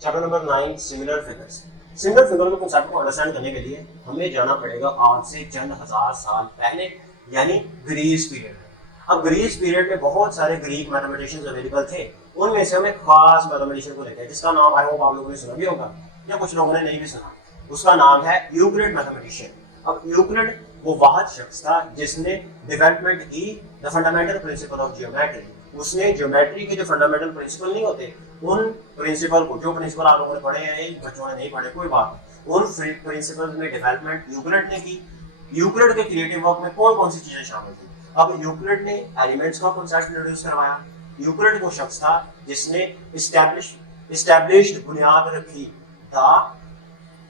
Chapter number 9 similar figures. Similar figure के concept को understand करने के लिए हमें जाना पड़ेगा आज से चंद हजार साल पहले, यानी ग्रीस पीरियड। अब ग्रीस पीरियड में बहुत सारे ग्रीक मैथमेटिशियंस अवेलेबल थे। उनमें से हमें खास मैथमेटिशियन को लेते हैं जिसका नाम आई होप आप लोगों ने सुना भी होगा या कुछ लोगों ने नहीं भी सुना। उसका नाम है यूक्लिड मैथमेटिशियन। अब यूक्लिड वो वाहद शख्स था जिसने डेवलपमेंट की the fundamental principle of geometry. उसने ज्योमेट्री के जो फंडामेंटल प्रिंसिपल नहीं होते उन प्रिंसिपल को, जो प्रिंसिपल आप लोगों ने पढ़े हैं बच्चों ने नहीं पढ़े कोई बात नहीं, उन प्रिंसिपल में डेवलपमेंट यूक्लिड ने की। यूक्लिड के क्रिएटिव वर्क में कौन कौन सी चीजें शामिल थी? अब यूक्लिड ने एलिमेंट्स का कॉन्सेप्ट इंट्रोड्यूस करवाया। यूक्लिड वो शख्स था जिसने एस्टैब्लिश्ड बुनियाद रखी, the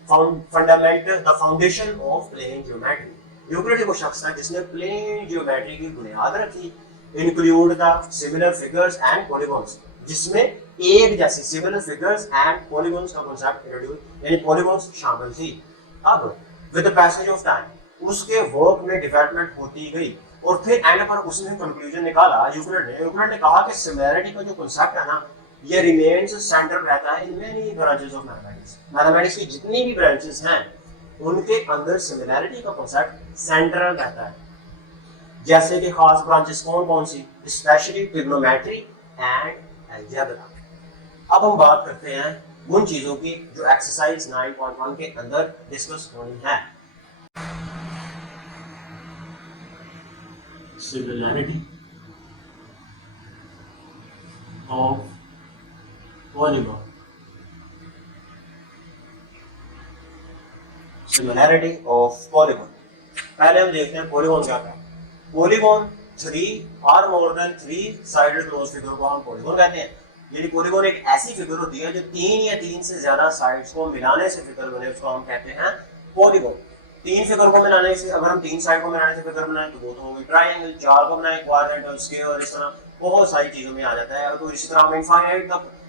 foundation of plane geometry. Euclid वो शख्स था जिसने प्लेन ज्योमेट्री की बुनियाद रखी। Include the similar figures and polygons, जिसमें एक जैसी सिमिलर फिगर्स एंड पॉलीगॉन्स का कॉन्सेप्ट इंट्रोड्यूस, यानी पॉलीगॉन्स शामिल थी। अब with the passage of time उसके वर्क में डेवलपमेंट होती गई और फिर एंड पर उसने कंक्लूजन निकाला यूक्लिड ने कहा कि सिमिलैरिटी का जो कॉन्सेप्ट है ना, ये रिमेन्स सेंट्रल रहता है in many branches of mathematics. Mathematics की जितनी भी ब्रांचेस हैं उनके अंदर सिमिलैरिटी का कॉन्सेप्ट सेंट्रल रहता है। जैसे कि खास ब्रांचेस कौन कौन सी, स्पेशली ट्रिग्नोमेट्री एंड अलजेब्रा। अब हम बात करते हैं उन चीजों की जो एक्सरसाइज 9.1 के अंदर डिस्कस होनी है। Similarity of polygon. Similarity of polygon. पहले हम देखते हैं पॉलीगॉन क्या है। पॉलीगॉन 3 और more than 3 sided close figure को हम पॉलीगॉन कहते हैं। यानी पॉलीगॉन एक ऐसी फिगर होती है जो 3 या 3 से ज्यादा साइड्स को मिलाने से फिगर बने, उसको हम कहते हैं पॉलीगॉन। 3 फिगर को मिलाने से, अगर हम 3 साइड को मिलाने से फिगर बनाए तो वो तो होगी ट्रायंगल। 4 को बनाए क्वाड्रेंट, स्क्वायर, इस तरह बहुत सारी चीजों में आ जाता है। तो इसी तरह हम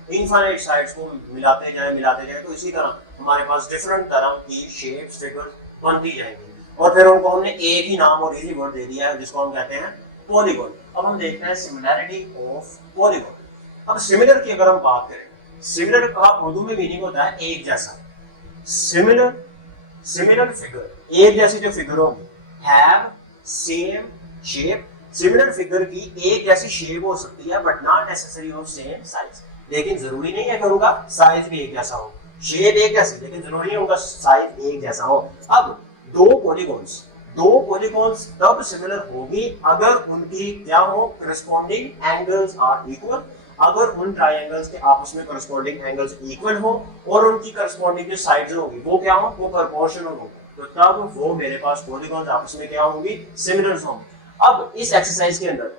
इनफाइनाइट साइड्स को मिलाते जाए तो इसी तरह हमारे पास डिफरेंट तरह की शेप्स फिगर बनती जाएंगी और फिर उनको हमने एक ही नाम और इजी वर्ड दे दिया है जिसको हम कहते हैं पॉलीगॉन। अब हम देखते हैं सिमिलैरिटी ऑफ पॉलीगॉन। अब सिमिलर की अगर हम बात करें, सिमिलर का उर्दू में मीनिंग होता है एक जैसा। सिमिलर फिगर, एक जैसी जो फिगर होगी, have same shape. Similar figure की एक जैसी शेप हो सकती है but not necessary of same size. लेकिन जरूरी नहीं है कि उनका साइज भी एक जैसा हो। शेप एक जैसी लेकिन जरूरी नहीं उनका साइज एक जैसा हो। अब दो पॉलीगॉन्स तब सिमिलर होगी अगर उनकी क्या हो, करस्पॉन्डिंग एंगल्स आर इक्वल। अगर उन ट्रायंगल्स के आपस में करस्पॉन्डिंग एंगल्स इक्वल हो और उनकी करस्पॉन्डिंग जो साइड्स होगी वो क्या हो, वो प्रोपोर्शनल हो, तो तब वो मेरे पास पॉलीगॉन्स आपस में क्या होंगी, सिमिलर होंगी। अब इस एक्सरसाइज के अंदर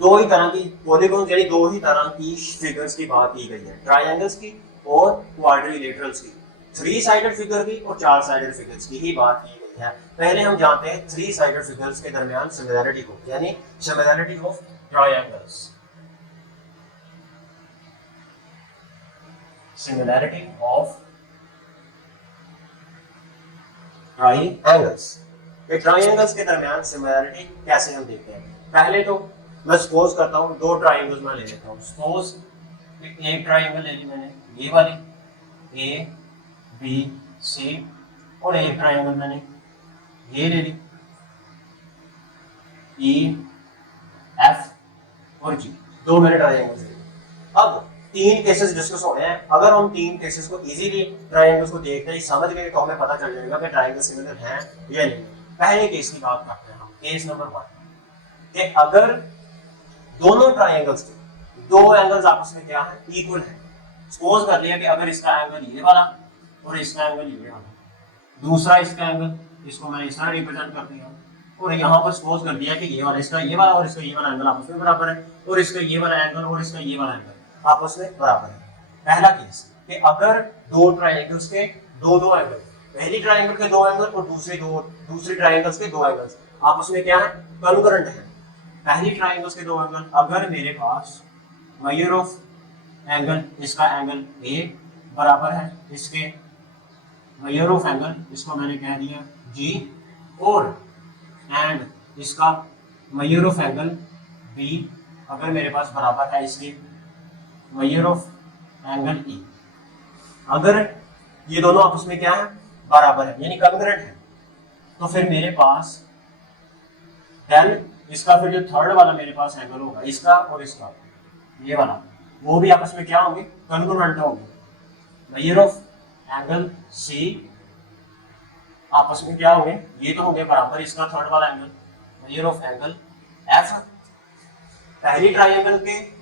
दो ही तरह की पॉलीगॉन्स यानी दो ही तरह की फिगर्स की बात की गई है, ट्रायंगल्स की और क्वाड्रिलेटरल्स की। 3 साइडेड फिगर की और 4 साइडेड फिगर्स की ही बात की गई है। पहले हम जानते हैं 3 साइडेड फिगर्स के दरमियान सिमिलैरिटी को, यानी similarity of triangles. Similarity of triangles. ये ट्रायंगल्स के दरमियान सिमिलैरिटी कैसे हम देखते हैं। पहले तो मैं सपोज करता हूं 2 ट्रायंगल्स मैं ले लेता हूं। सपोज एक ट्रायंगल ले ली मैंने, ये वाली ए बी सी, और एक ट्रायंगल मैंने ये ले ली, ई एफ और जी। 2 मैंने ट्रायंगल्स ले ली। अब 3 केसेस डिस्कस हो रहे हैं। अगर हम 3 केसेस को इजीली ट्रायंगल्स को देखते ही समझ गए तो हमें पता चल जाएगा कि ट्रायंगल सिमिलर हैं या नहीं। पहले केस की बात करते हैं हम, केस नंबर 1 कि अगर दोनों ट्रायंगल्स के 2 एंगल्स आपस में क्या है, इक्वल है। सपोज कर लिया कि अगर इसका एंगल ये वाला और इसका एंगल ये वाला, दूसरा इसका एंगल, इसको मैंने इस तरह रिप्रेजेंट कर दिया, और यहाँ पर सपोज कर दिया कि ये वाला इसका ये वाला और इसका ये वाला एंगल आपस में बराबर है, और इसका ये वाला एंगल और इसका ये वाला एंगल आपस में बराबर है। पहला केस कि अगर 2 ट्रायंगल्स के 2 एंगल, पहली ट्रायंगल के 2 एंगल और दूसरी ट्रायंगल्स के 2 एंगल्स आपस में क्या है, कॉन्करेंट है। पहली ट्रायंगल्स के 2 एंगल, अगर मेरे पास मेजर ऑफ एंगल, इसका एंगल ए बराबर है इसके मेजर ऑफ एंगल, इसको मैंने कह दिया जी, और एंड इसका मेजर ऑफ एंगल बी अगर मेरे पास बराबर है इसके मेजर ऑफ एंगल ई, अगर ये दोनों आपस में क्या है, बराबर है यानी कॉन्ग्रुएंट है, तो फिर मेरे पास देन इसका फिर जो थर्ड वाला मेरे पास एंगल होगा, इसका और इसका, ये वाला, वो भी आपस में क्या होंगे, कॉन्ग्रुएंट होंगे। मेजर ऑफ एंगल सी आपस में क्या होंगे, ये तो होंगे बराबर, इसका थर्ड वाला angle. Measure of angle F, पहली ट्राइंगल के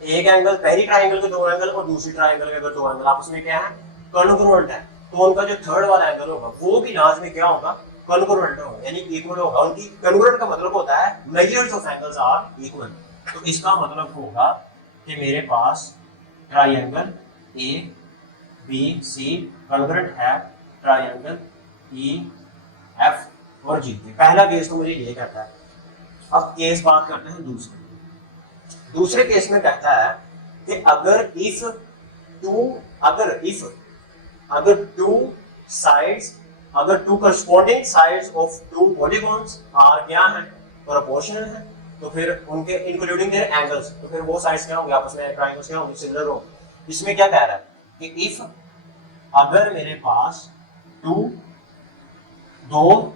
एक एंगल, पहली ट्राइंगल के दो एंगल और दूसरी ट्राइंगल के अगर दो एंगल आपस में क्या है, कॉन्ग्रुएंट है, तो उनका जो थर्ड वाला एंगल होगा वो भी लाजमी क्या होगा, कॉन्ग्रुएंट होगा यानी इक्वल होगा। उनकी कॉन्ग्रुएंट का मतलब होता है measures of angles are equal. तो इसका मतलब होगा कि मेरे पास triangle A B C congruent है ट्राइंगल ई एफ और जी। पहला केस तो मुझे ये कहता है। अब केस बात करते हैं दूसरे केस में कहता है कि अगर two corresponding sides of two polygons are क्या है, प्रोपोर्शनल है, तो फिर उनके इंक्लूडिंग देयर एंगल्स, तो फिर वो साइड्स क्या होंगे आपस में, ट्रायंगल्स क्या होंगे, सिमिलर होंगे। इसमें क्या कह रहा है कि इफ अगर मेरे पास दो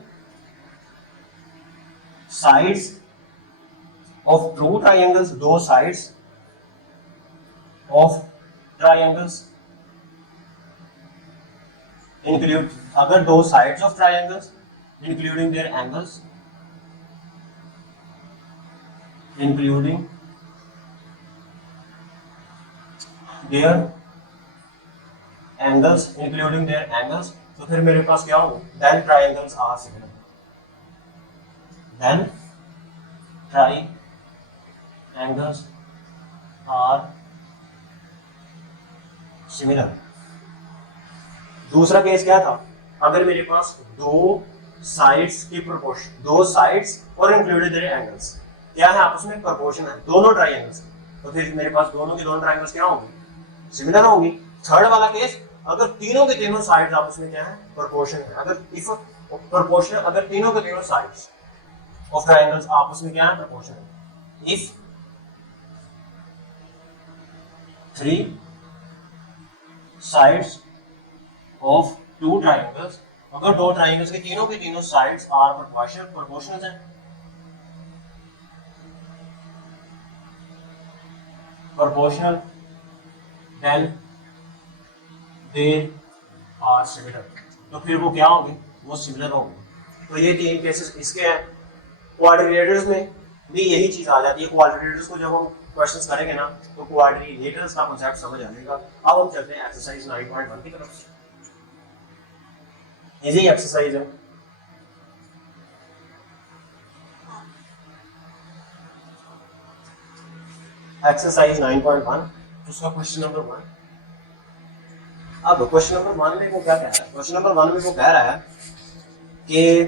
साइड्स of two triangles, दो sides of triangles include, अगर दो sides of triangles including their angles, तो फिर मेरे पास क्या होगा, then triangles are similar, then triangles are similar। दूसरा केस क्या था, अगर मेरे पास दो साइड्स की प्रोपोर्शन, दो साइड्स और इंक्लूडेड देयर एंगल्स क्या है आपस में, प्रोपोर्शन है दोनों ट्रायंगल्स, तो फिर मेरे पास दोनों की दोनों ट्रायंगल्स क्या होंगी, सिमिलर होंगी। थर्ड वाला केस, अगर तीनों के तीनों साइड्स आपस में क्या है, प्रोपोर्शन है, अगर इफ प्रोपोर्शन, अगर तीनों के तीनों साइड्स ऑफ ट्रायंगल्स आपस में क्या है, प्रोपोर्शन है। If three sides of two triangles, अगर दो ट्राइंगल्स के तीनों साइड्स आर प्रोपोर्शनल हैं, proportional, then they are similar, तो फिर वो क्या होंगे, वो सिमिलर होंगे। तो ये तीन केसेस इसके हैं। क्वाड्रिलेटरल्स में भी यही चीज आ जाती है। क्वाड्रिलेटरल्स को जब हम क्वेश्चंस करेंगे ना, तो क्वाड्रिलेटरल्स का कांसेप्ट समझ आ जाएगा। अब हम चलते हैं एक्सरसाइज 9.1 की तरफ। इजी एक्सरसाइज है। एक्सरसाइज 9.1 उसका क्वेश्चन नंबर 1। अब क्वेश्चन नंबर 1 में वो क्या कह रहा है, क्वेश्चन नंबर 1 में वो कह रहा है कि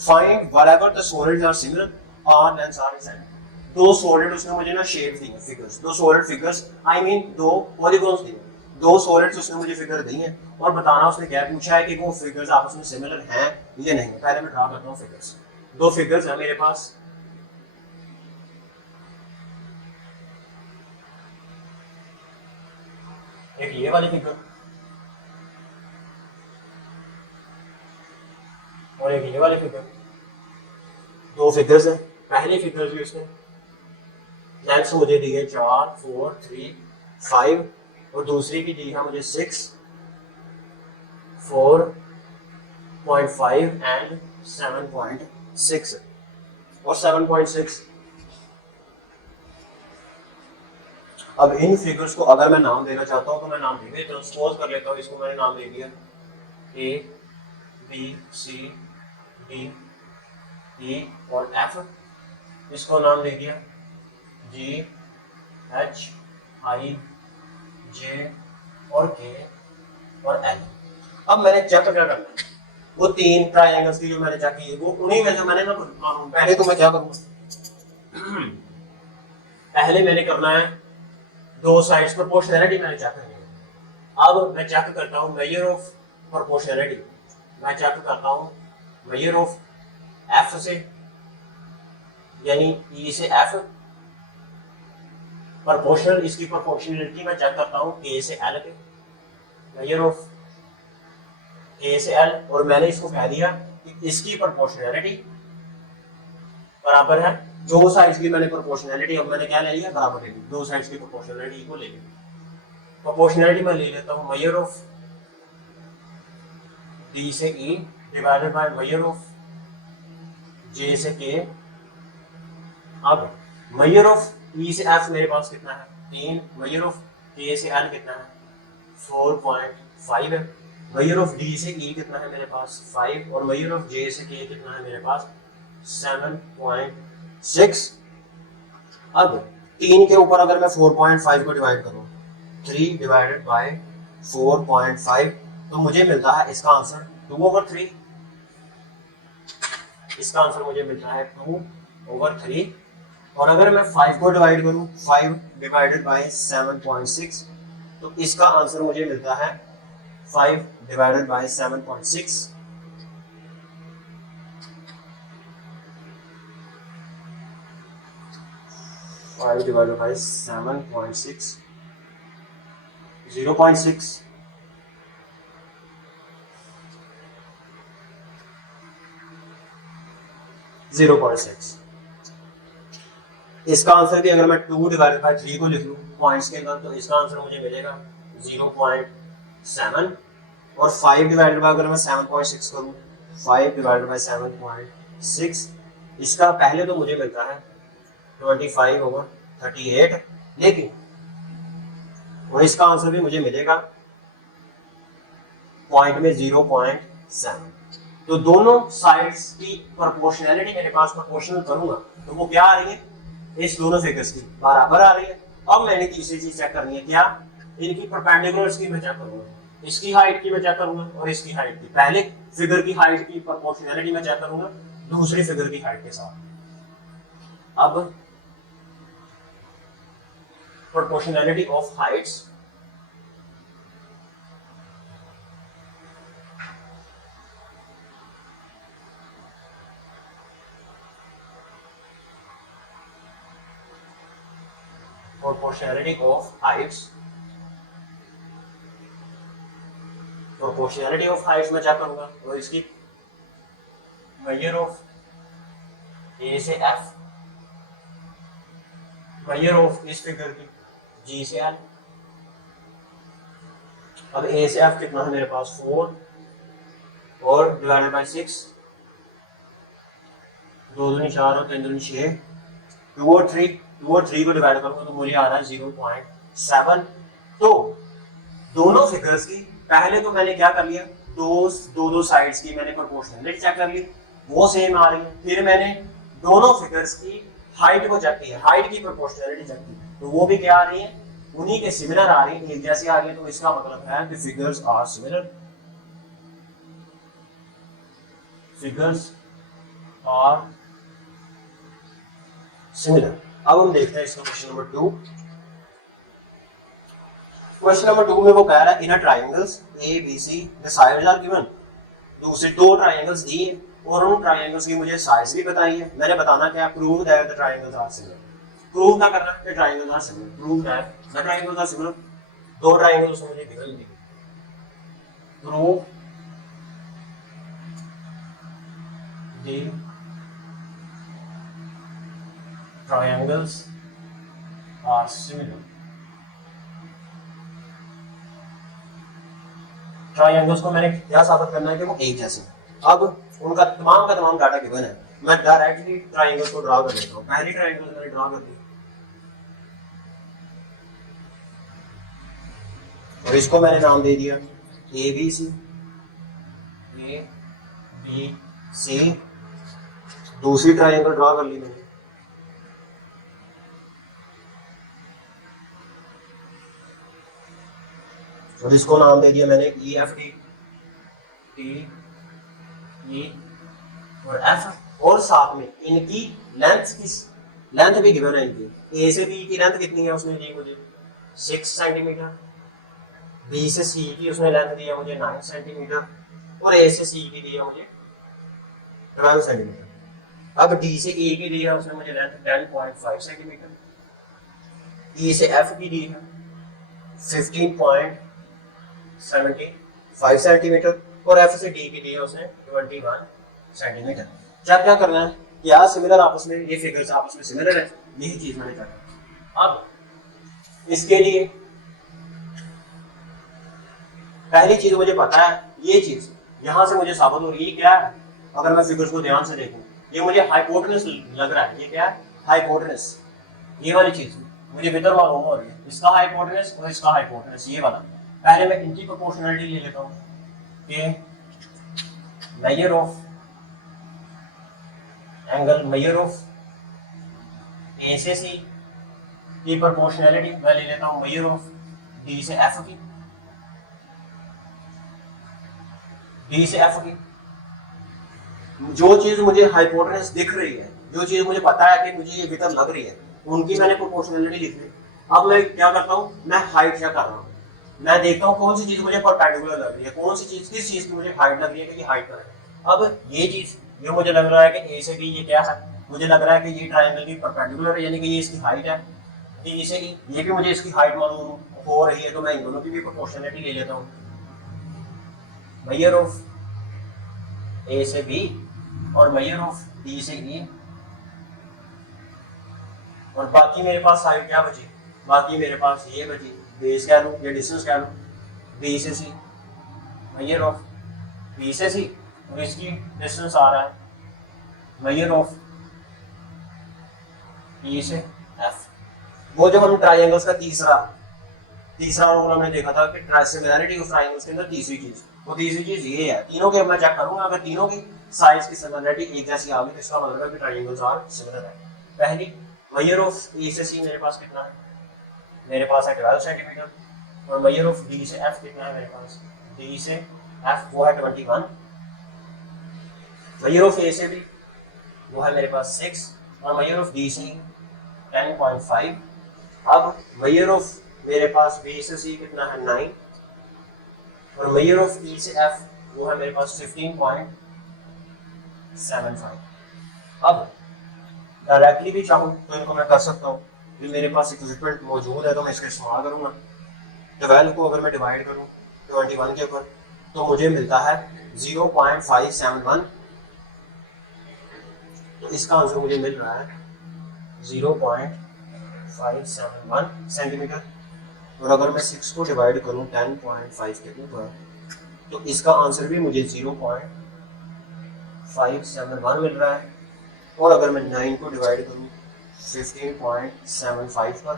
find wherever the solids are similar और लेंस आर सेम। दो सॉलिड उसने मुझे ना शेप दी है, फिगर्स, दो सॉलिड फिगर्स, आई मीन दो पॉलीगॉन्स दी, दो सॉलिड्स उसने मुझे फिगर दी है और बताना उसने क्या पूछा है कि वो फिगर्स आपस में सिमिलर हैं या नहीं। पहले मैं ड्रा करता हूँ फिगर्स। दो फिगर्स है मेरे पास, एक ये वाली फिगर और एक ये वाली फिगर। दो फिगर्स है। पहली फिगर भी उसने लेंथ मुझे दी है 4, 4, 3, 5 और दूसरी की दी है मुझे 6, 4.5 एंड 7.6 और 7.6। अब इन फिगर्स को अगर मैं नाम देना चाहता हूं तो मैं नाम दे देता हूं। सपोज कर लेता हूं इसको मैंने नाम दे दिया A, B, C, D, E और F। इसको नाम दे दिया G, H, I, J और K और L। अब मैंने चेक क्या करना है, वो तीन ट्रायंगल्स की जो मैंने चेक की वो उन्हीं में से मैंने ना पहले तो मैं क्या करूंगा, पहले मैंने करना है दो साइड्स प्रोपोर्शनैलिटी मैंने चेक करनी है। अब मैं चेक करता हूँ मेजर ऑफ प्रोपोर्शनैलिटी, मैं चेक करता हूँ मेजर ऑफ F से यानी E से F, प्रोपोर्शनल इसकी प्रोपोर्शनैलिटी मैं चेक करता हूँ K से L पे, मेजर ऑफ ए से एल, और मैंने इसको कह दिया कि इसकी प्रोपोर्शनैलिटी बराबर है दो साइड्स की, मैंने प्रोपोर्शनैलिटी अब मैंने क्या ले लिया, बराबर ले ली, दो साइड्स की प्रोपोर्शनैलिटी को ले ली। प्रोपोर्शनैलिटी मैं ले लेता हूँ मेजर ऑफ डी से E divided by measure of जे से के। अब मेजर ऑफ ई से एफ मेरे पास कितना है 3, मेजर ऑफ के से एल कितना है 4.5 है, मेजर ऑफ डी से ई कितना है मेरे पास 5, और मेजर ऑफ जे से के कितना है मेरे पास 7.6। अब 3 के ऊपर अगर मैं 4.5 को डिवाइड करूं 3 डिवाइडेड बाय 4.5 तो मुझे मिलता है इसका आंसर 2/3। इसका आंसर मुझे मिलता है 2/3। और अगर मैं 5 को डिवाइड करूं 5 डिवाइडेड बाय 7.6 तो इसका आंसर मुझे मिलता है 5 डिवाइडेड बाय 7.6। 5 divided by 7.6 0.6 0.6। इसका आंसर भी अगर मैं 2 डिवाइडेड बाय 3 को लिख लूं पॉइंट्स के अंदर तो इसका आंसर मुझे मिलेगा 0.7, और 5 डिवाइडेड बाय अगर मैं 7.6 करूं 5 डिवाइडेड बाय 7.6 इसका पहले तो मुझे मिलता है 25/38, लेकिन और इसका आंसर भी मुझे मिलेगा पॉइंट में 0.7। तो दोनों साइड्स की प्रोपोर्शनैलिटी मेरे पास प्रोपोर्शनल करूंगा तो वो क्या आ रही है, इस दोनों फिगर्स की बराबर आ रही है। अब मैंने तीसरी चीज चेक करनी है, क्या इनकी परपेंडिकुलर्स की मैं चेक करूंगा, इसकी हाइट की मैं चेक करूंगा और इसकी हाइट की। पहले फिगर की हाइट की प्रोपोर्शनैलिटी मैं चेक करूंगा दूसरी फिगर की हाइट के साथ। अब proportionality of heights, proportionality of heights, proportionality of heights मैं क्या करूंगा और इसकी measure of A से F, measure of इस फिगर की G से L। अब A से F कितना है मेरे पास 4 और डिवाइडेड बाय 6, 2 दूनी 4 और 3 दूनी 6, 2 और 3 को डिवाइड करूंगा तो मुझे आ रहा है 0.7। तो दोनों फिगर्स की पहले तो मैंने क्या कर लिया, दो साइड्स की मैंने प्रोपोर्शनैलिटी चेक कर ली, वो सेम आ रही है। फिर मैंने दोनों फिगर्स की हाइट को चेक किया, हाइट की प्रोपोर्शनैलिटी चेक की तो वो भी क्या आ रही है, उन्हीं के सिमिलर आ रही है, एक जैसी आ रही है। तो इसका मतलब है कि figures are similar, figures are similar. अब हम देखते हैं इसका क्वेश्चन नंबर 2। क्वेश्चन नंबर 2 में वो कह रहा है in a triangles A B C the sides are given. दूसरे दो ट्रायंगल्स दिए और उन ट्रायंगल्स की मुझे साइज भी बताई है। मैंने बताना क्या, prove that the triangles are similar. Prove क्या करना है, triangles are similar, prove that the triangles are similar. दो ट्रायंगल्स मुझे गिवन दिए, prove the triangles are similar। Triangles को मैंने क्या साबित करना है कि वो एक जैसे हैं। अब उनका तमाम का तमाम डाटा गिवन है, मैं डायरेक्टली ट्रायंगल्स को ड्रा कर लेता हूं। पहली ट्रायंगल मैंने ड्रा कर दी और इसको मैंने नाम दे दिया ए बी सी। दूसरी ट्रायंगल ड्रा कर ली मैंने, और इसको नाम दे दिया मैंने ई एफ टी ई और एफ। और साथ में इनकी लेंथ भी गिवन है। इनकी ए से बी की लेंथ कितनी है उसने दी मुझे 6 सेंटीमीटर, बी से सी की उसने लेंथ दिया मुझे 9 सेंटीमीटर और ए से सी की दिया मुझे 12 सेंटीमीटर। अब डी से ए की दी है उसने मुझे लेंथ 10.5 सेंटीमीटर, ई से एफ की दी है 15.6 75 सेंटीमीटर और एफ से डी की दी है उसने 21 सेंटीमीटर। क्या क्या करना है, क्या सिमिलर आपस में, ये फिगर्स आपस में सिमिलर है, यही चीज मैंने करना। अब इसके लिए पहली चीज मुझे पता है, ये चीज यहां से मुझे साबित हो रही है क्या है, अगर मैं फिगर्स को ध्यान से देखूं, ये मुझे हाइपोटेनस लग रहा है, ये क्या है हाइपोटेनस, ये वाली चीज मुझे बेहतर मालूम हो रही है, इसका हाइपोटेनस और इसका हाइपोटेनस ये वाला। पहले मैं इनकी प्रोपोर्शनलिटी ले लेता हूं कि measure of angle, measure of A से सी की प्रोपोर्शनलिटी मैं ले लेता हूं मेजर ऑफ डी से एफ की, डी से एफ की। जो चीज मुझे हाइपोटेनस दिख रही है, जो चीज मुझे पता है कि मुझे ये भीतर लग रही है, उनकी मैंने प्रोपोर्शनलिटी लिख ली। अब मैं क्या करता हूँ, मैं हाइट क्या कर रहा हूँ, मैं देखता हूँ कौन सी चीज मुझे परपेंडिकुलर लग रही है, कौन सी चीज, किस चीज की मुझे हाइट लग रही है कि ये हाइट पर है। अब ये चीज, ये मुझे लग रहा है कि ए से बी ये क्या है, मुझे लग रहा है कि ये ट्रायंगल की परपेंडिकुलर है, यानी कि ये इसकी हाइट है। डी से ये भी मुझे इसकी हाइट मालूम हो रही है, तो मैं इन दोनों की भी प्रोपोर्शनलिटी ले लेता हूँ, मेजर ऑफ ए से बी और मेजर ऑफ डी से ई, और बाकी मेरे पास साइड क्या बची, बाकी मेरे पास ये बची, बेस कह लूँ या डिस्टेंस कह लूँ, बी से सी, मेजर ऑफ बी से सी, और इसकी डिस्टेंस आ रहा है मेजर ऑफ ई से एफ। वो जब हम ट्राइंगल्स का तीसरा रूल हमने देखा था कि सिमिलरिटी ऑफ ट्राइंगल्स के अंदर तीसरी चीज, वो तीसरी चीज ये है, तीनों के मैं चेक करूंगा, अगर तीनों की साइज की सिमिलरिटी एक जैसी आ गई तो इसका मतलब है कि ट्राइंगल्स आर सिमिलर है। पहली मेजर ऑफ ए से सी मेरे पास कितना है, मेरे पास है 12 सेंटीमीटर, और मेजर ऑफ डी से एफ कितना है मेरे पास, डी से एफ वो है 21, मेजर ऑफ ए से बी वो है मेरे पास 6, और मेजर ऑफ डी से 10.5। अब मेजर ऑफ मेरे पास बी से सी कितना है 9, और मेजर ऑफ ई से एफ वो है मेरे पास 15.75। अब डायरेक्टली भी चाहूँ तो इनको मैं कर सकता हूँ, कि मेरे पास इक्विवेलेंट मौजूद है तो मैं इसका इस्तेमाल करूँगा। 12 को अगर मैं डिवाइड करूँ 21 के ऊपर तो मुझे मिलता है 0.571, तो इसका आंसर मुझे मिल रहा है 0.571 सेंटीमीटर। और अगर मैं 6 को डिवाइड करूँ 10.5 के ऊपर तो इसका आंसर भी मुझे 0.571 मिल रहा है। और अगर मैं 9 को डिवाइड करूँ 15.75 पर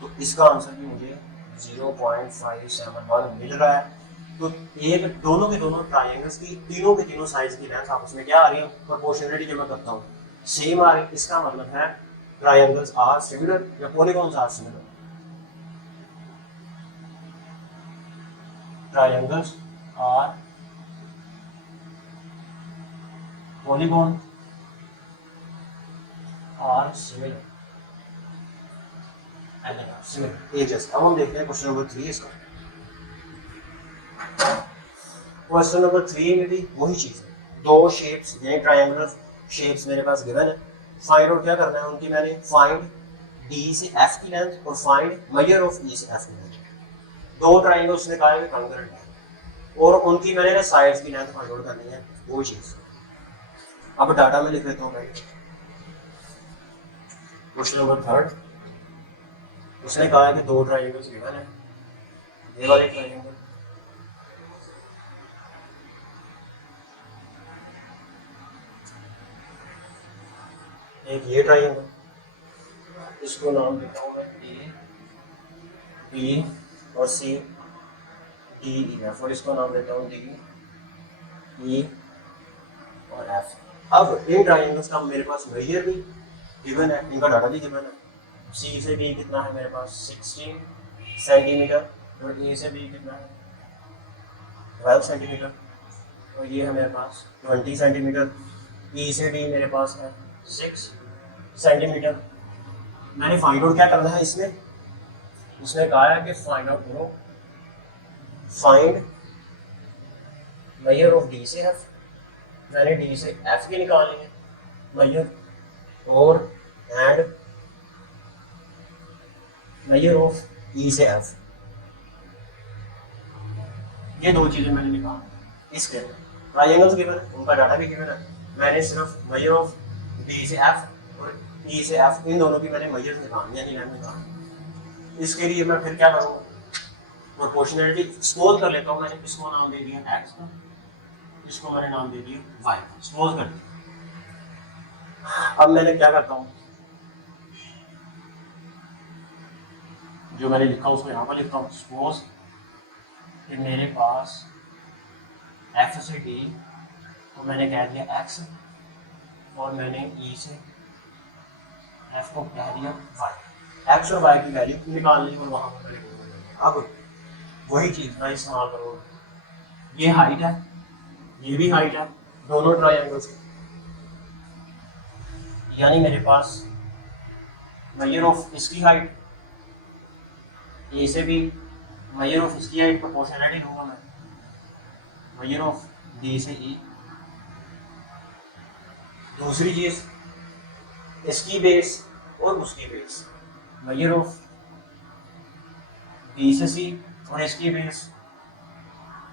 तो इसका आंसर भी मुझे 0.571 मिल रहा है। तो एक दोनों के दोनों ट्राइंगल्स की तीनों के तीनों साइज की लेंथ आपस में क्या आ रही है, प्रोपोर्शनलिटी जब मैं करता हूँ सेम आ रही है। इसका मतलब है ट्राइंगल्स आर सिमिलर या polygons are similar. Triangles are polygon are similar, एक जैसे। अब हम देखते हैं क्वेश्चन नंबर 3 इसका। क्वेश्चन नंबर 3 में भी वही चीज है, दो शेप्स यानी ट्रायंगुलर शेप्स मेरे पास गिवन है। फाइंड आउट क्या करना है उनकी, मैंने फाइंड डी से एफ की लेंथ और फाइंड मेजर ऑफ ई से एफ की लेंथ। दो ट्रायंगल्स निकाले हुए कॉन्करेंट है और उनकी मैंने साइड्स की लेंथ फाइंड आउट करनी है, वो चीज। अब डाटा में लिख लेता हूँ भाई। क्वेश्चन नंबर 3 उसने कहा है कि दो ट्रायंगल्स गिवन है, ये वाले ट्रायंगल एक ये ट्रायंगल, इसको नाम देता हूँ मैं ए बी और सी डी ई एफ, और इसको नाम देता हूँ डी ई और एफ। अब इन ट्रायंगल्स का मेरे पास मेजर भी गिवन है, इनका डाटा भी गिवन है। सी से बी कितना है मेरे पास 16 सेंटीमीटर, और ए से बी कितना है 12 सेंटीमीटर, और ये है मेरे पास 20 सेंटीमीटर। ई से डी मेरे पास है 6 सेंटीमीटर। मैंने फाइंड आउट क्या करना है इसमें, उसने कहा है कि फाइंड आउट करो, फाइंड मेजर ऑफ डी से एफ। मैंने डी से एफ की निकालनी है मेजर, और एंड मेजर ऑफ ई से एफ। ये दो चीजें मैंने निकाली इसके अंदर। ट्राइंगल्स गिवन है, उनका डाटा भी गिवन है, मैंने सिर्फ मेजर ऑफ डी से एफ और ई से एफ इन दोनों की मैंने मेजर निकालनी यानी लेंथ निकालनी। इसके लिए मैं फिर क्या करूँगा, प्रोपोर्शनलिटी स्मॉल कर लेता हूँ। मैंने इसको नाम दे दिया एक्स का, इसको मैंने नाम दे दिया वाई, स्मॉल कर दिया। अब मैंने क्या करता हूँ, जो मैंने लिखा उसको यहाँ पर लिखता हूँ। सपोज कि मेरे पास एफ से डी को मैंने कह दिया एक्स और मैंने ई से एफ को कह दिया वाई। एक्स और वाई की वैल्यू निकालनी और वहाँ पर अब वही चीज़ ना इस्तेमाल करो। ये हाइट है, ये भी हाइट है, दोनों ट्रायंगल्स की, यानी मेरे पास मेजर ऑफ इसकी हाइट ए से भी, मेजर ऑफ इसकी हाइट प्रोपोर्शनलिटी लूँगा मैं, मेजर ऑफ डी से ई। दूसरी चीज़ इसकी बेस और उसकी बेस, मेजर ऑफ बी से सी और इसकी बेस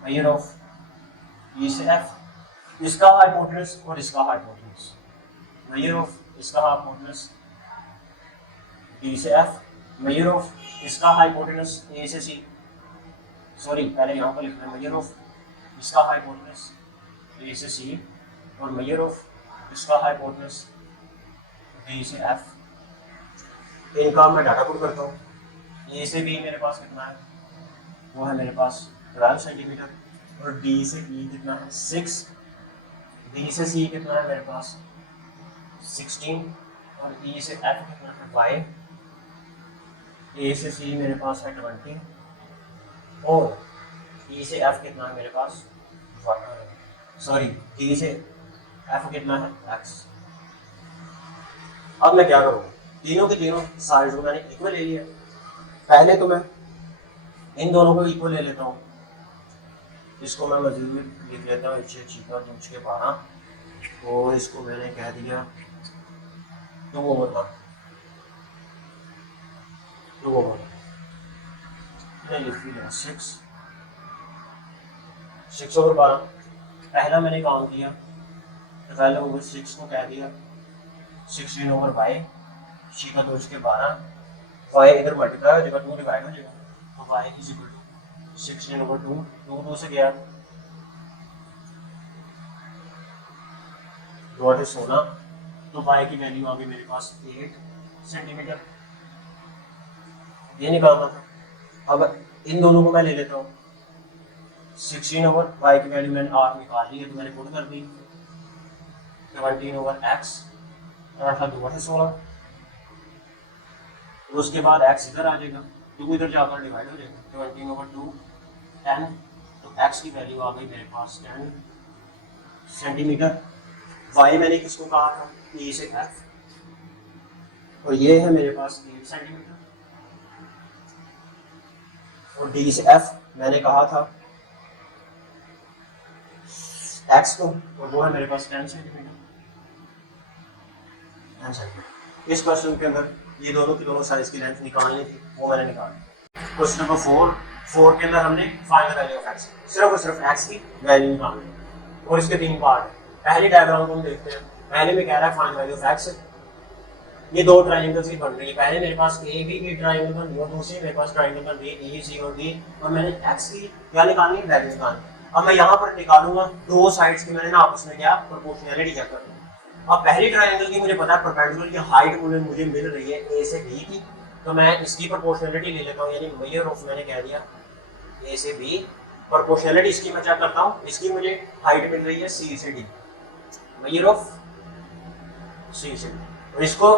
मेजर ऑफ ई से एफ। इसका हाइपोटेनस और इसका हाइपोटेनस, मेजर ऑफ इसका हाइपोटेनस डी से एफ, मेजर ऑफ इसका हाइपोटेनस ए से सी, सॉरी पहले यहाँ पर लिखना है, मेजर ऑफ इसका हाइपोटेनस ए से सी और मेजर ऑफ इसका हाइपोटेनस डी से एफ। इनका मैं डाटा पुट करता हूँ। ए से बी मेरे पास कितना है, वो है मेरे पास 12 सेंटीमीटर और डी से ई कितना है 6, डी से सी कितना है मेरे पास 16 और ई से एफ कितना है 5, ए से सी मेरे पास है 20 और ई से एफ कितना है मेरे पास, सॉरी ई से एफ कितना है एक्स। अब मैं क्या करूँगा, तीनों के तीनों साइड्स को मैंने इक्वल ले लिया। पहले तो मैं इन दोनों को इक्वल ले लेता हूँ, इसको मैं मजदूर लिख लेता हूँ अच्छे चीका दूच के 12 और इसको मैंने कह दिया 2/1, 2/1 मैंने लिख दिया 6/12। पहला मैंने काम किया, 12/6 को कह दिया 16/y, चीका दूच के 12, y इधर मल्टीप्लाई हो जाएगा, 2 डिवाइड हो जाएगा तो y इज इक्वल टू 16/2, 2 से गया 2 से 16 तो y की वैल्यू आ गई मेरे पास 8 सेंटीमीटर। ये निकालना था। अब इन दोनों को मैं ले लेता हूँ, 16/y की वैल्यू मैंने 8 निकाल ली है तो मैंने पुट कर दी 17/x, 2 से 16। उसके बाद x इधर आ जाएगा, 2 इधर जाकर डिवाइड हो जाएगा 17/2 10, तो x की वैल्यू आ गई मेरे पास 10 सेंटीमीटर। y मैंने किसको कहा था, e से f, और ये है मेरे पास 8 सेंटीमीटर और d से f मैंने कहा था x को और वो है मेरे पास 10 सेंटीमीटर। इस क्वेश्चन के अंदर ये दोनों की दोनों साइज की लेंथ निकालनी थी, वो मैंने निकाली। क्वेश्चन नंबर 4 के अंदर हमने फाइंड वैल्यू ऑफ x, सिर्फ और सिर्फ x की वैल्यू निकालनी है और इसके 3 पार्ट है। पहले डायग्राम को हम देखते हैं। पहले में कह रहा है फाइंड वैल्यू ऑफ x, ये दो ट्रायंगल्स की बन रही है। पहले मेरे पास ए बी की ट्रायंगल बन रही है और दूसरी मेरे पास ट्रायंगल बन रही है ए सी और डी, और मैंने x की क्या निकालनी है, वैल्यू निकालनी है। अब मैं यहाँ पर निकालूंगा दो साइड्स की मैंने ना आपस में क्या प्रोपोर्शनैलिटी चेक करनी है। अब पहली ट्रायंगल की मुझे पता है परपेंडिकुलर की हाइट मुझे मिल रही है ए से बी की, तो मैं इसकी प्रोपोर्शनैलिटी ले लेता हूँ, यानी मेजर ऑफ मैंने कह दिया ए से बी, प्रोपोर्शनैलिटी इसकी मैं चेक करता हूँ। इसकी मुझे हाइट मिल रही है सी से डी, मेजर ऑफ सी से डी, और इसको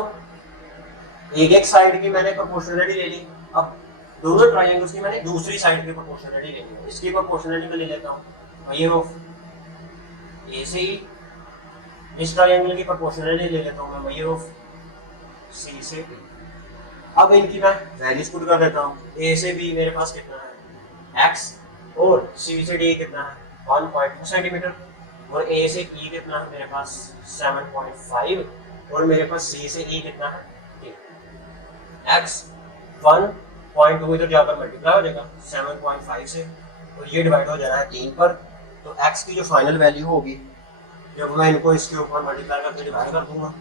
एक साइड की मैंने प्रोपोर्शनैलिटी ले ली। अब दोनों ट्रायंगल्स की मैंने दूसरी साइड की प्रोपोर्शनैलिटी ले ली। इसकी प्रोपोर्शनैलिटी मैं ले लेता हूँ मेजर ऑफ ए से ई, इस ट्रायंगल की प्रोपोर्शनैलिटी ले लेता हूँ मैं मेजर ऑफ सी से बी। अब इनकी मैं वैल्यूज पुट कर देता हूँ। ए से बी मेरे पास कितना है x और सी से डी कितना है 1.2 सेंटीमीटर, और ए से ई कितना है मेरे पास 7.5, और मेरे पास सी से ई कितना है x 1.2 इधर जाकर मल्टीप्लाई हो जाएगा 7.5 से और ये डिवाइड हो जाना है 3 पर। तो x की जो फाइनल वैल्यू होगी, जब मैं इनको इसके ऊपर मल्टीप्लाई करके डिवाइड कर दूंगा,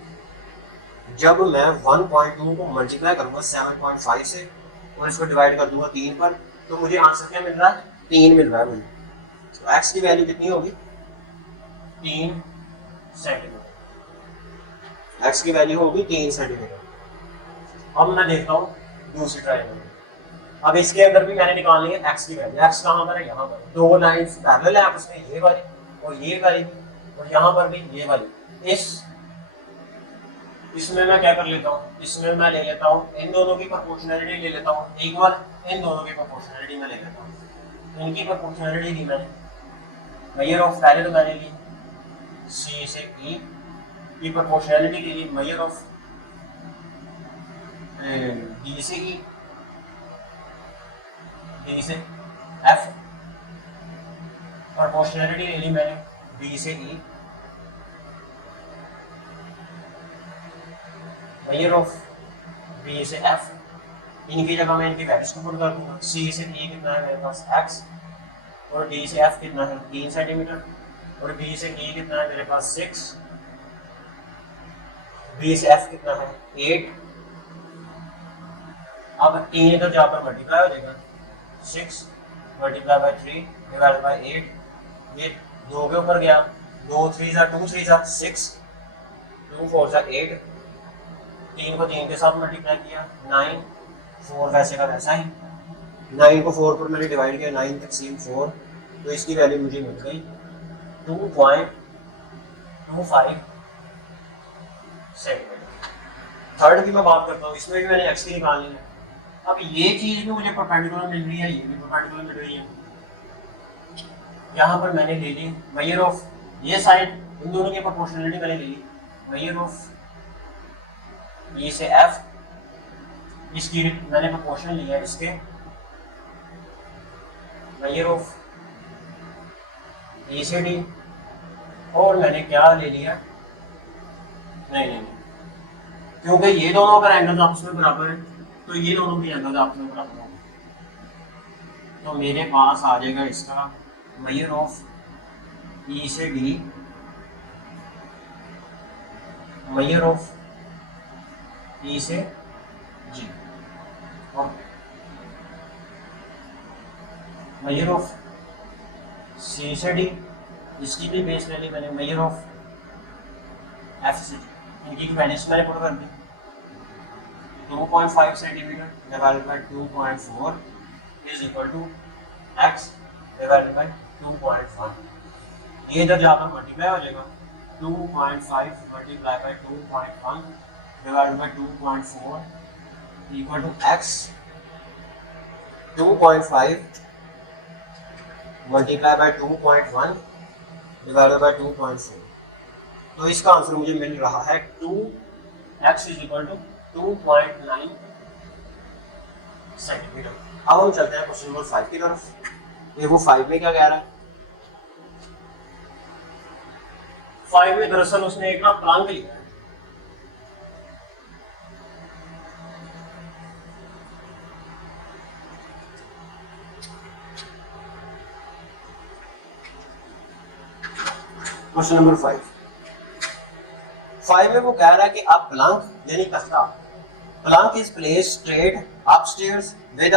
जब मैं 1.2 को मल्टीप्लाई करूंगा 7.5 से और इसको डिवाइड कर दूंगा 3 पर, तो मुझे आंसर क्या मिल रहा है? 3 मिल रहा है मुझे। तो x की वैल्यू कितनी होगी? 3 सेंटीमीटर। x की वैल्यू होगी 3 सेंटीमीटर। अब मैं देखता हूँ दूसरी ट्रायंगल। अब इसके अंदर भी मैंने निकालनी है x की वैल्यू। x कहाँ पर है? यहाँ पर। दो लाइंस पैरेलल है आपस में, ये वाली और ये वाली, और यहाँ पर भी ये वाली। इसमें मैं क्या कर लेता हूँ, इसमें मैं ले लेता हूँ इन दोनों की प्रोपोर्शनैलिटी ले लेता हूँ, इक्वल इन दोनों की प्रोपोर्शनैलिटी में ले लेता हूँ। इनकी प्रोपोर्शनैलिटी ली मैंने, मेजर ऑफ पहले तो मैंने ली C से E की प्रोपोर्शनैलिटी ले ली, मेजर ऑफ D से E, D से F, प्रोपोर्शनैलिटी ले ली मैंने B से E, मेजर ऑफ B से F। इनकी जगह मैं इनकी वैल्यूज को पुट कर दूंगा। C से E कितना है मेरे पास? x, और D से F कितना है? 3 सेंटीमीटर, और B से E कितना है मेरे पास? 6, B से F कितना है? 8। अब 3 इधर जहाँ पर मल्टीप्लाई हो जाएगा, 6 मल्टीप्लाई बाय 3 डिवाइड बाय 8, ये 2 के ऊपर गया, 2 3 जा 2 3 जा 6, 2 4 जा 8, 3 को 3 के साथ मल्टीप्लाई किया 9, 4 वैसे का वैसा ही, 9 को 4 पर मैंने डिवाइड किया, 9 तकसीम 4, तो इसकी वैल्यू मुझे मिल गई 2.25 सेंटीमीटर। थर्ड की मैं बात करता हूँ, इसमें भी मैंने x की निकालनी है। अब ये चीज भी मुझे परपेंडिकुलर मिल रही है, ये भी परपेंडिकुलर मिल रही है। यहाँ पर मैंने ले ली मेजर ऑफ ये साइड, इन दोनों की प्रोपोर्शनलिटी मैंने ले ली, मेजर ऑफ E से F, इसकी मैंने प्रोपोर्शन लिया इसके, मेजर ऑफ E से D, और मैंने क्या ले लिया, नहीं, क्योंकि ये दोनों अगर एंगल्स आपस में बराबर है तो ये दोनों भी एंगल्स आपस में बराबर होंगे, तो मेरे पास आ जाएगा इसका मेजर ऑफ E से D, मेजर ऑफ E से G, और मेजर ऑफ C से D, इसकी भी बेस ले ली मैंने, मेजर ऑफ F से G, इनकी वैल्यूज मैंने पुट कर दी, 2.5 centimetre divided by 2.4 is equal to x divided by 2.1। ये इधर जाकर मल्टीप्लाई हो जाएगा, 2.5 multiply by 2.1 divided by 2.4 equal to x, 2.5 multiply by 2.1 divided by 2.4। तो इसका आंसर मुझे मिल रहा है 2x is equal to 2.9 centimetre. अब हम चलते हैं क्वेश्चन नंबर 5 की तरफ। ये वो 5 में क्या कह रहा है? 5 में दरअसल उसने एक ना प्लांक लिया है, क्वेश्चन नंबर 5 में वो कह रहा है कि आप प्लांक यानी तख्ता, Planck is place straight upstairs with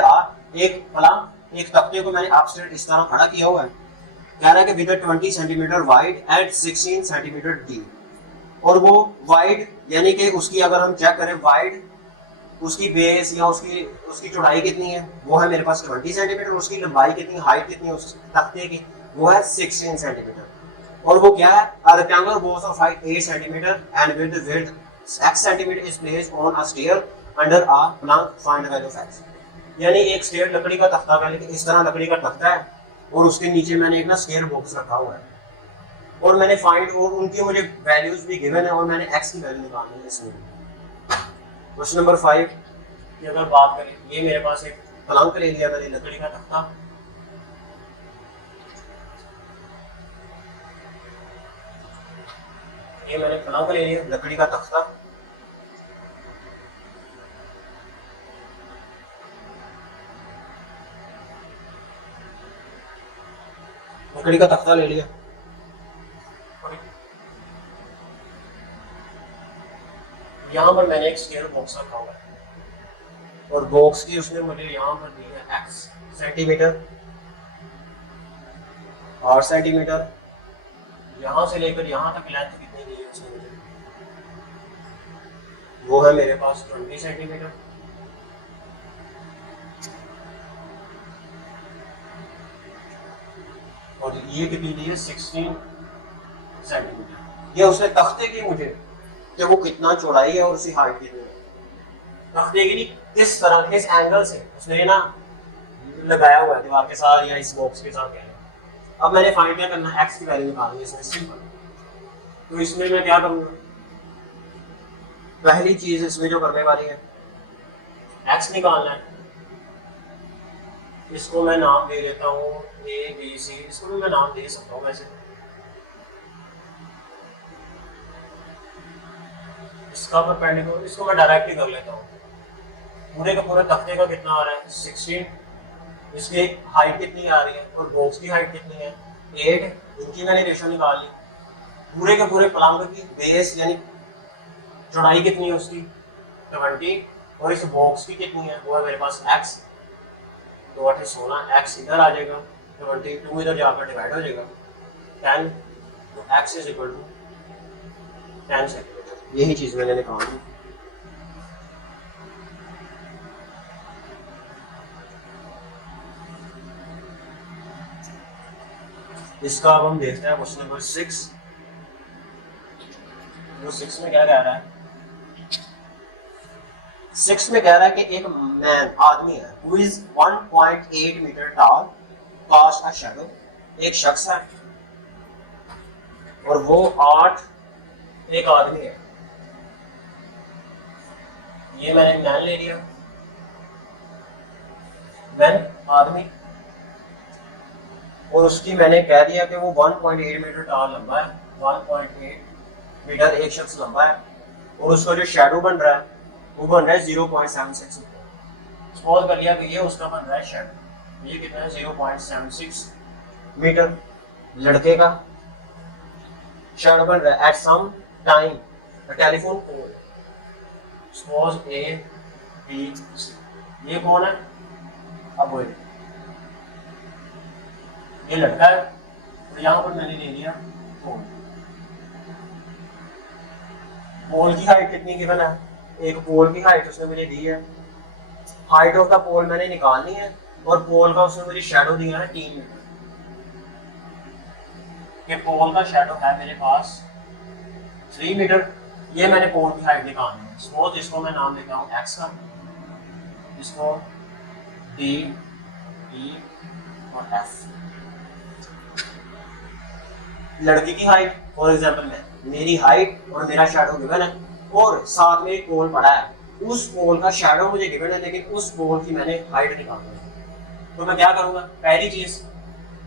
एक प्लांक, एक तख्ते को मैंने अपस्टेयर इस तरह खड़ा किया हुआ है, कह रहा है कि with 20 centimetre wide and 16 centimetre deep, और वो वाइड यानी कि उसकी अगर हम चेक करें वाइड, उसकी बेस या उसकी चौड़ाई कितनी है, वो है मेरे पास 20 सेंटीमीटर, उसकी लंबाई कितनी, हाइट कितनी है उस तख्ते की, वो है 16 सेंटीमीटर, और वो क्या है? A rectangular box of height 8 centimeter and with the width x centimeter is placed on a stair under a plank, find the value of x। यानी एक स्टेयर लकड़ी का तख्ता का, लेकिन इस तरह लकड़ी का तख्ता है और उसके नीचे मैंने एक ना स्टेयर बॉक्स रखा हुआ है, और मैंने फाइंड, और उनकी मुझे वैल्यूज भी गिवन है और मैंने x की वैल्यू निकालनी है इसमें। क्वेश्चन नंबर 5 की अगर बात करें, ये मेरे पास एक प्लांक ले लिया मैंने, लकड़ी का तख्ता, ये मैंने प्लांक ले लिया लकड़ी का तख्ता, लकड़ी का तख्ता ले लिया, यहाँ पर मैंने एक स्क्वायर बॉक्स रखा हुआ है और बॉक्स की उसने मुझे यहाँ पर दी है x सेंटीमीटर और सेंटीमीटर, यहाँ से लेकर यहाँ तक लेंथ कितनी दी है उसने मुझे, वो है मेरे पास 20 सेंटीमीटर। और ये कितनी दी है 16 सेंटीमीटर। ये उसने तख्ते की मुझे कि वो कितना चौड़ाई है और उसकी हाइट कितनी है, तख्ते की नहीं, किस तरह किस एंगल से उसने ना लगाया हुआ है दीवार के साथ या इस बॉक्स के साथ। अब मैंने फाइंड क्या करना है, x की वैल्यू निकालनी है इसमें, सिंपल। तो इसमें मैं क्या करूंगा, पहली चीज इसमें जो करने वाली है x निकालना है। इसको मैं नाम दे देता हूँ a b c, इसको भी मैं नाम दे सकता हूँ वैसे। इसका परपेंडिकुलर इसको मैं डायरेक्टली कर लेता हूँ। पूरे का पूरे तख्ते का कितना आ रहा है 16, इसकी हाइट कितनी आ रही है और बॉक्स की हाइट कितनी है 8, इनकी मैंने रेशो निकाल ली। पूरे के पूरे पलंग की बेस यानी चौड़ाई कितनी है उसकी 20 और इस बॉक्स की कितनी है वो है मेरे पास x, तो 8 16, x इधर आ जाएगा 22 इधर जाकर डिवाइड हो जाएगा 10, तो x is equal to 10 centimetre. यही चीज मैंने निकाली। इसका अब हम देखते हैं क्वेश्चन नंबर 6। वो 6 में क्या कह रहा है, 6 में कह रहा है कि एक मैन आदमी है who is 1.8 metre tall cast a shadow, एक शख्स है और वो 8 एक आदमी है। ये मैंने मैन ले लिया, मैन आदमी, और उसकी मैंने कह दिया कि वो 1.8 मीटर टॉल लंबा है, 1.8 मीटर एक शख्स लंबा है और उसका जो शैडो बन रहा है वो बन रहा है 0.76 मीटर। सपोज कर लिया कि ये उसका बन रहा है शैडो, ये कितना है 0.76 मीटर। लड़के का शैडो बन रहा है at some time telephone pole, suppose A B C. ये कौन है, अब वो ये लड़का है और यहाँ पर मैंने ले लिया पोल। पोल की हाइट कितनी गिवन है, एक पोल की हाइट उसने मुझे दी है, हाइट ऑफ द पोल मैंने निकालनी है और पोल का उसने मुझे शैडो दिया है 3 मीटर। ये पोल का शैडो है मेरे पास 3 मीटर। ये मैंने पोल की हाइट निकालनी है। सपोज इसको मैं नाम देता हूँ x का, इसको d e और f। लड़की की हाइट फॉर एग्जांपल मेरी हाइट और मेरा शैडो गिवन है और साथ में एक पोल पड़ा है, उस पोल का शैडो मुझे गिवन है लेकिन उस पोल की मैंने हाइट निकालनी है। तो मैं क्या करूंगा, पहली चीज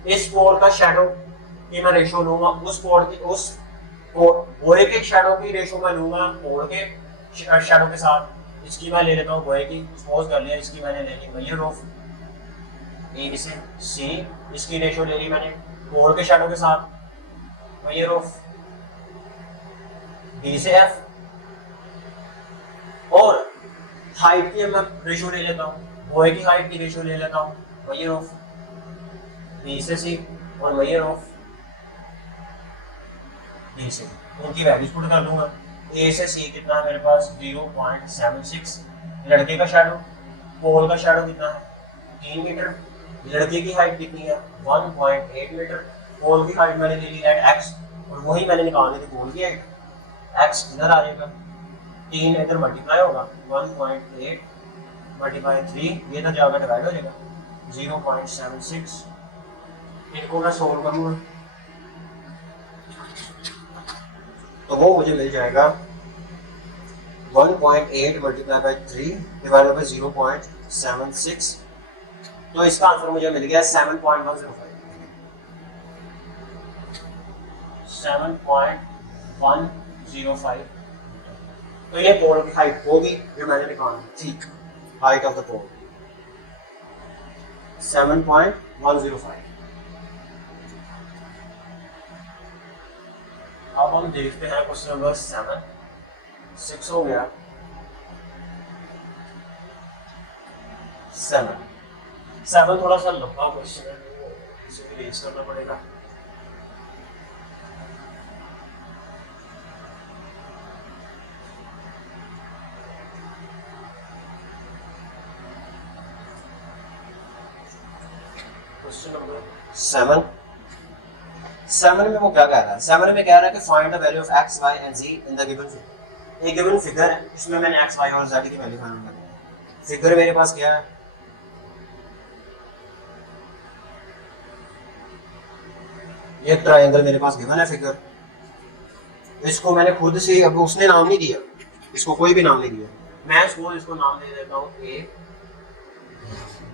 इस पोल का शैडो की मैं रेशो लूंगा, उस पोल की उस गोए के शैडो की रेशो मैं लूंगा पोल के शैडो के साथ। इसकी मैं ले लेता हूँ गोए की, सपोज कर लिया इसकी मैंने ले ली मेजर ऑफ ए से सी, इसकी रेशो ले ली मैंने पोल के शैडो के साथ मेजर ऑफ बी से एफ, और हाइट की मैं रेशो ले लेता हूँ, गोए की हाइट की रेशो ले लेता हूँ मेजर ऑफ बी से सी और मेजर ऑफ डी से, उनकी वैल्यूज पुट कर दूंगा। ए से सी कितना है मेरे पास 0.76, लड़के का शैडो पोल का शैडो कितना है 3 मीटर, लड़के की हाइट कितनी है 1.8 मीटर, पोल की हाइट मैंने ले ली एट x और वही मैंने निकालनी थी पोल की हाइट। x इधर आ जाएगा, 3 इधर मल्टीप्लाई होगा 1.8 मल्टीप्लाई 3, ये इधर जाकर डिवाइड हो जाएगा 0.76। इनको मैं सोल्व करूंगा तो वो मुझे मिल जाएगा 1.8 मल्टीप्लाई बाई 3 डिवाइडेड बाई 0.76। तो इसका आंसर मुझे मिल गया 7.105। 7.105। तो ये पोल की हाइट होगी जो मैंने निकाली थी, हाइट ऑफ द पोल 7.105। अब हम देखते हैं क्वेश्चन नंबर 7, 6 हो गया, 7 थोड़ा सा लंबा क्वेश्चन है, इसे भी रेज करना पड़ेगा। क्वेश्चन नंबर 7 में वो क्या कह रहा है? 7 में कह रहा है कि find the value of x, y and z in the given figure. एक गिवन फिगर है, इसमें मैंने x, y और z की वैल्यू फाइंड करनी है। फिगर मेरे पास क्या है? ये ट्रायंगल मेरे पास गिवन है फिगर। इसको मैंने खुद से, अब उसने नाम नहीं दिया, इसको कोई भी नाम नहीं दिया, मैं इसको नाम दे देता हूँ ए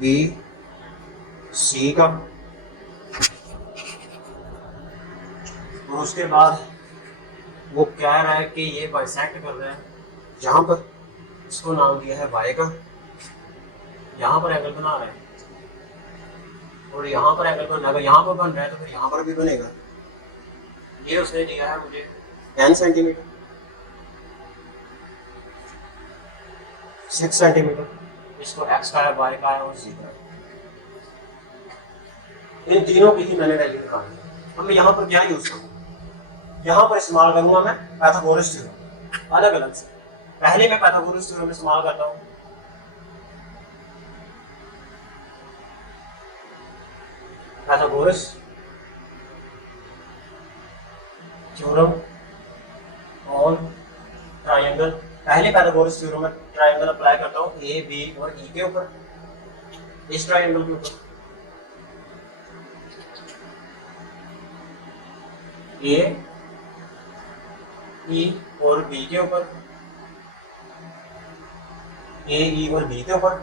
बी सी का। और उसके बाद वो कह रहा है कि ये बाइसेक्ट कर रहा है, जहां पर इसको नाम दिया है y का, यहाँ पर एंगल बना रहा है और यहाँ पर एंगल बन, अगर यहाँ पर बन रहा है तो फिर यहाँ पर भी बनेगा। ये उसने दिया है मुझे 10 सेंटीमीटर, 6 सेंटीमीटर, इसको x का है, y का है और z का है। इन तीनों की ही मैंने वैल्यू निकाली है। अब मैं यहाँ पर क्या यूज करूँ? यहाँ पर इस्तेमाल करूंगा मैं पाइथागोरस थ्योरम, अलग अलग से। पहले मैं पाइथागोरस थ्योरम इस्तेमाल करता हूँ। पाइथागोरस थ्योरम ऑन ट्रायंगल, पहले पाइथागोरस थ्योरम में ट्रायंगल अप्लाई करता हूँ ए बी और ई के ऊपर, इस ट्रायंगल के ऊपर ए ई और बी के ऊपर, ए ई और बी के ऊपर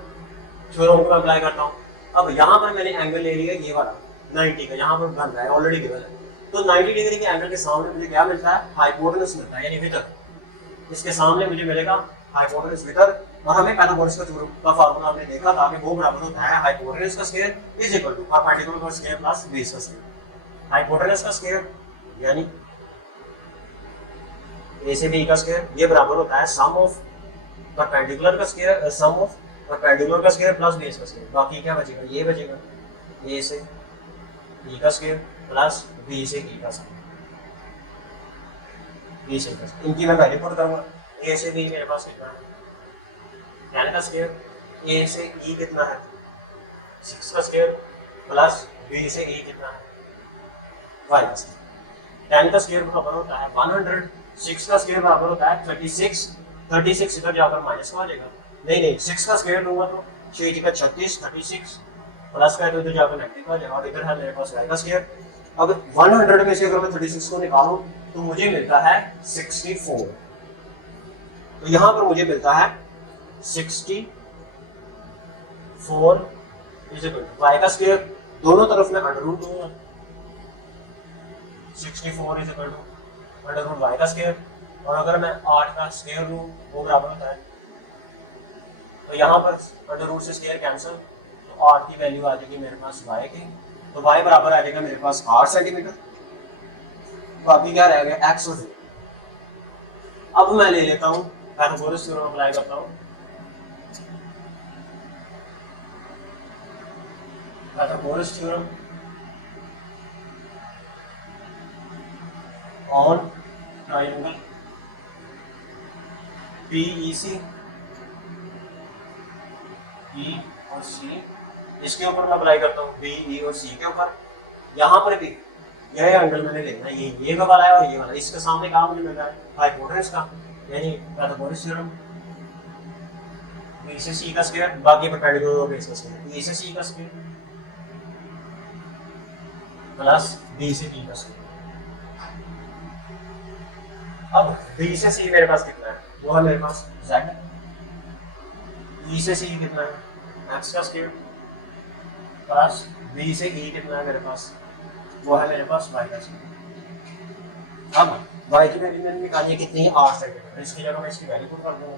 थ्योरम को अप्लाई करता हूँ। अब यहाँ पर मैंने एंगल ले लिया ये वाला 90 का, यहाँ पर बन रहा है ऑलरेडी गिवन है, तो 90 डिग्री के एंगल के सामने मुझे क्या मिलता है? हाइपोटेनस मिलता है, यानी वितर। इसके सामने मुझे मिलेगा हाइपोटेनस वितर। और हमें पाइथागोरस का फार्मूला हमने देखा था कि वो बराबर होता है हाइपोटेनस का square is equal to perpendicular का स्क्वायर प्लस बेस का स्क्वायर। हाइपोटेनस का स्क्वायर यानी ए से बी का स्क्वायर, ये बराबर होता है सम ऑफ परपेंडिकुलर का स्क्वायर, सम ऑफ परपेंडिकुलर का स्क्वायर प्लस बेस का स्क्वायर। बाकी क्या बचेगा? ये बचेगा ए से बी का स्क्वायर प्लस बी से ई का स्क्वायर, बी से का स्क्वायर। इनकी मैं वैल्यू पुट करूंगा। ए से बी मेरे पास कितना है? 10 का स्क्वायर, ए से ई कितना है? 6 का स्क्वायर प्लस बी से ई कितना है? 5 का स्क्वायर। 10 का स्क्वायर बराबर होता है 100, 6 का स्क्वायर बराबर होता है 36, 36 इधर जाकर माइनस हो जाएगा। नहीं 6 का स्क्वायर लूंगा तो 6 का 36, 36 प्लस का तो इधर जाकर नेगेटिव आ जाएगा और इधर है मेरे पास y का स्क्वायर। अब 100 में से अगर मैं 36 को निकालूं तो मुझे मिलता है 64, तो यहाँ पर मुझे मिलता है 64 इज इक्वल टू y का स्क्वायर, दोनों तरफ में अंडर रूट लूंगा, 64 is equal to under root y का स्क्वायर। और अगर मैं 8 का स्क्वायर लूं वो बराबर होता है, तो यहाँ पर अंडर रूट से स्क्वायर कैंसिल, तो 8 की वैल्यू आ जाएगी मेरे पास y की, तो y बराबर आ जाएगा मेरे पास 8 सेंटीमीटर। बाकी क्या रह गया? x और z। अब मैं ले लेता हूँ पाइथागोरस थ्योरम अप्लाई करता हूँ। Pythagoras theorem on triangle PEC, E और C, इसके ऊपर मैं अप्लाई करता हूँ B, E और C के ऊपर। यहाँ पर भी यह एंगल मैंने लेना है, ये वाला है और ये वाला, इसके सामने क्या मुझे मिल रहा है? हाइपोटेनस का, यानी पाइथागोरस थ्योरम B से C का स्क्वायर, बाकी परपेंडिकुलर और बेस का स्क्वायर, E से C का स्क्वायर प्लस B से E का स्क्वायर। अब B से C मेरे पास कितना है? वो है मेरे पास z। E से C कितना है? x का स्क्वायर प्लस B से E कितना है मेरे पास? वो है मेरे पास y का स्क्वायर। अब y की वैल्यू मैंने निकाली है कितनी? 8 सेंटीमीटर। इसकी जगह मैं इसकी वैल्यू पुट कर दूंगा,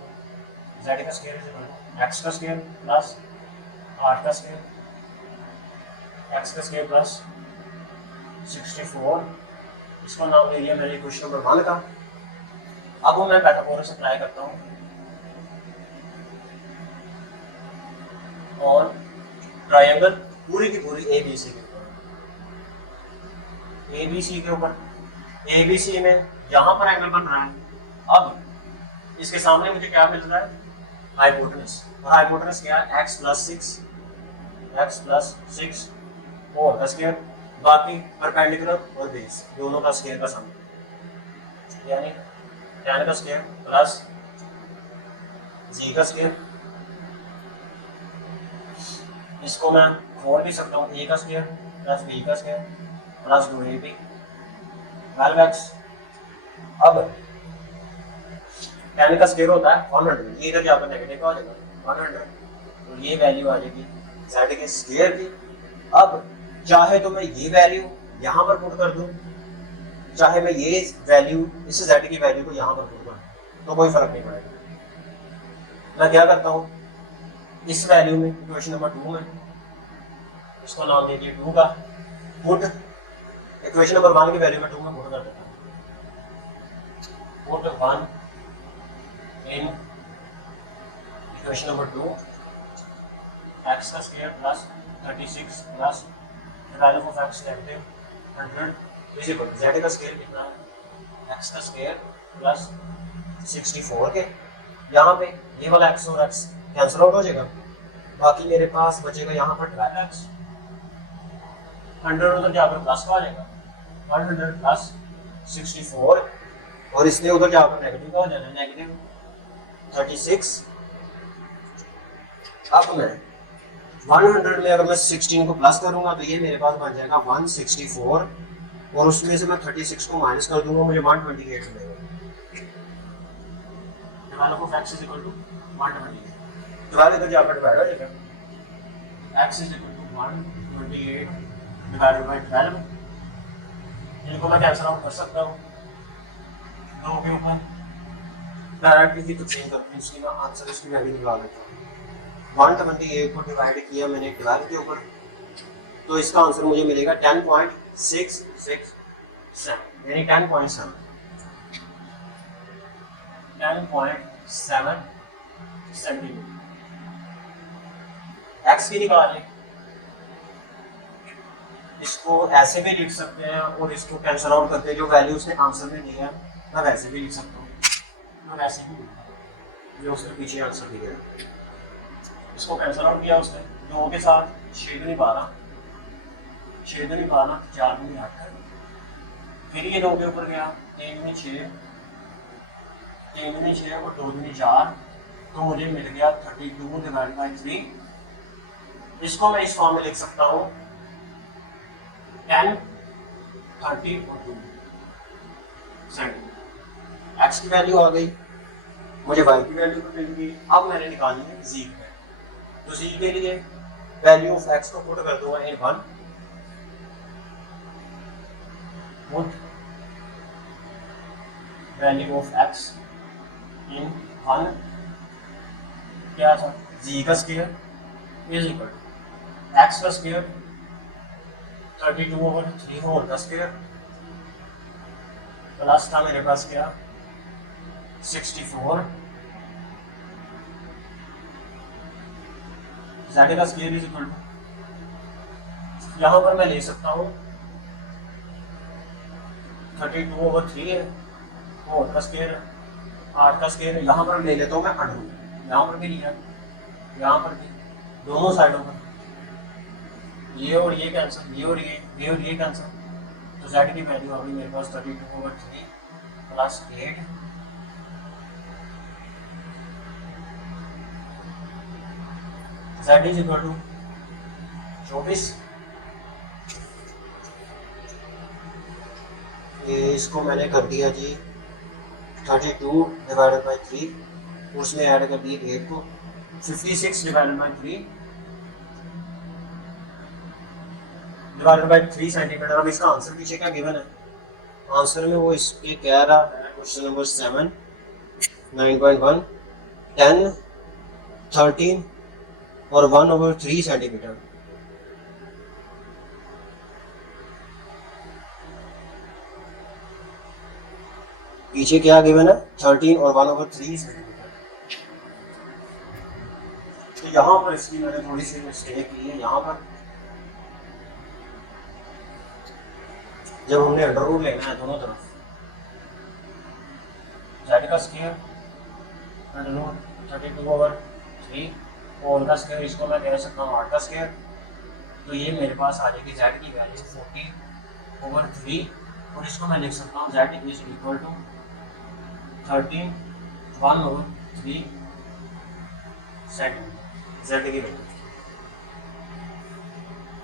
z का square is equal to x का स्क्वायर प्लस 8 का स्क्वायर, x का स्क्वायर प्लस 64 इसको नाम ले लिया मैंने इक्वेशन नंबर 1 का। अब मैं पाइथागोरस अप्लाई करता हूँ और ट्रायंगल पूरी की पूरी ABC के ऊपर, ABC के ऊपर, ABC में यहाँ पर एंगल बन रहा है। अब इसके सामने मुझे क्या मिल रहा है, हाइपोटेनस, और हाइपोटेनस क्या है, x प्लस 6 और का स्क्वायर, बाकी परपेंडिकुलर और बेस दोनों का स्क्वायर का सम, यानी tan का स्क्वायर प्लस g का स्क्वायर। इसको मैं खोल भी सकता हूँ, a का स्क्वायर प्लस b का स्क्वायर प्लस 2ab 12x। अब tan का स्क्वायर होता है 100, ये इधर जाकर नेगेटिव आ जाएगा 100, तो ये वैल्यू आ जाएगी z के स्क्वायर की। अब चाहे तो मैं ये वैल्यू यहाँ पर पुट कर दूं, चाहे मैं ये वैल्यू इस z की वैल्यू को यहाँ पर पुट कर दूं, तो कोई फर्क नहीं पड़ेगा। मैं क्या करता हूँ, इस वैल्यू में इक्वेशन नंबर 2 में इसको नाम दे दिया 2 का, पुट इक्वेशन नंबर 1 की वैल्यू में 2 में पुट कर देता हूँ, put 1 in equation number 2, x का square plus 36 plus value of x negative 100 is equal z का स्क्वायर कितना है, x का स्क्वायर प्लस 64 के, यहाँ पे ये वाला x और x कैंसिल आउट हो जाएगा, बाकी मेरे पास बचेगा यहाँ पर 12x, 100 उधर जाकर प्लस का आ जाएगा 100 प्लस 64, और इसलिए उधर जाकर नेगेटिव का हो जाना नेगेटिव 36। अब मैं 100 में अगर मैं 16 को प्लस करूंगा तो ये मेरे पास बन जाएगा 164, और उसमें से मैं 36 को माइनस कर दूंगा, मुझे 128 मिलेगा। Value of x is equal to 128, तो इधर जाकर डिवाइड हो जाएगा, x is equal to 128 divided by 12, इनको मैं कैंसिल आउट कर सकता हूँ दो के ऊपर, डायरेक्टली ही तो चेंज करके इसकी ना आंसर इसकी वैल्यू निकाल देता हूँ। 128 को डिवाइड किया मैंने 12 के ऊपर, तो इसका आंसर मुझे मिलेगा 10.667, यानी 10.7 सेंटीमीटर। x की निकालें, इसको ऐसे भी लिख सकते हैं और इसको कैंसिल आउट करके जो वैल्यू उसने आंसर में दिया मैं वैसे भी लिख सकता हूँ, मैं वैसे भी जो उसने पीछे आंसर दिया, इसको कैंसिल आउट किया उसने 2 के साथ, 6 दूनी 12, 4 दूनी 8, फिर ये 2 के ऊपर गया 3 दूनी 6 और 2 दूनी 4, तो मुझे मिल गया 32 डिवाइड बाय 3। इसको मैं इस फॉर्म में लिख सकता हूँ 10 30 और 2 सेंटीमीटर। x की वैल्यू आ गई, मुझे y की वैल्यू तो मिल गई। अब मैंने निकालनी है z की, तो z के लिए वैल्यू ऑफ x को पुट कर दूंगा in 1, put value of x in 1, क्या था, z का square is equal to x का स्क्वायर 32/3 होल का स्क्वायर प्लस था मेरे पास क्या 64, z का स्क्वायर इज इक्वल टू, यहाँ पर मैं ले सकता हूँ 32/3 है, होल का स्क्वायर 8 का स्क्वायर, यहाँ पर ले लेता हूँ मैं अंडर, यहाँ पर भी लिया, यहाँ पर भी, दोनों साइडों पर ये और ये कैंसिल, ये और ये कैंसिल, तो z की वैल्यू आ गई मेरे पास 32/3 plus 8 z is equal to 24। इसको मैंने कर दिया जी 32 डिवाइडेड बाई 3, उसमें ऐड कर दिए 8 को, 56 divided by 3 divided by 3 centimetre. अब इसका आंसर पीछे क्या गिवन है, आंसर में वो इसके कह रहा है क्वेश्चन नंबर 7 9.1 10 13 और 1/3 सेंटीमीटर। पीछे क्या गिवन है 13 और 1/3 सेंटीमीटर। तो यहाँ पर इसकी मैंने थोड़ी सी मिस्टेक की है। यहाँ पर जब हमने अंडर रूट लेना है दोनों तरफ, z का स्क्वायर अंडर रूट 32/3 और उनका स्क्वायर, इसको मैं कह सकता हूँ 8 का स्क्वायर। तो ये मेरे पास आ जाएगी z की वैल्यू 40/3 और इसको मैं लिख सकता हूँ z is equal to 13/1/3 centimetre z की वैल्यू।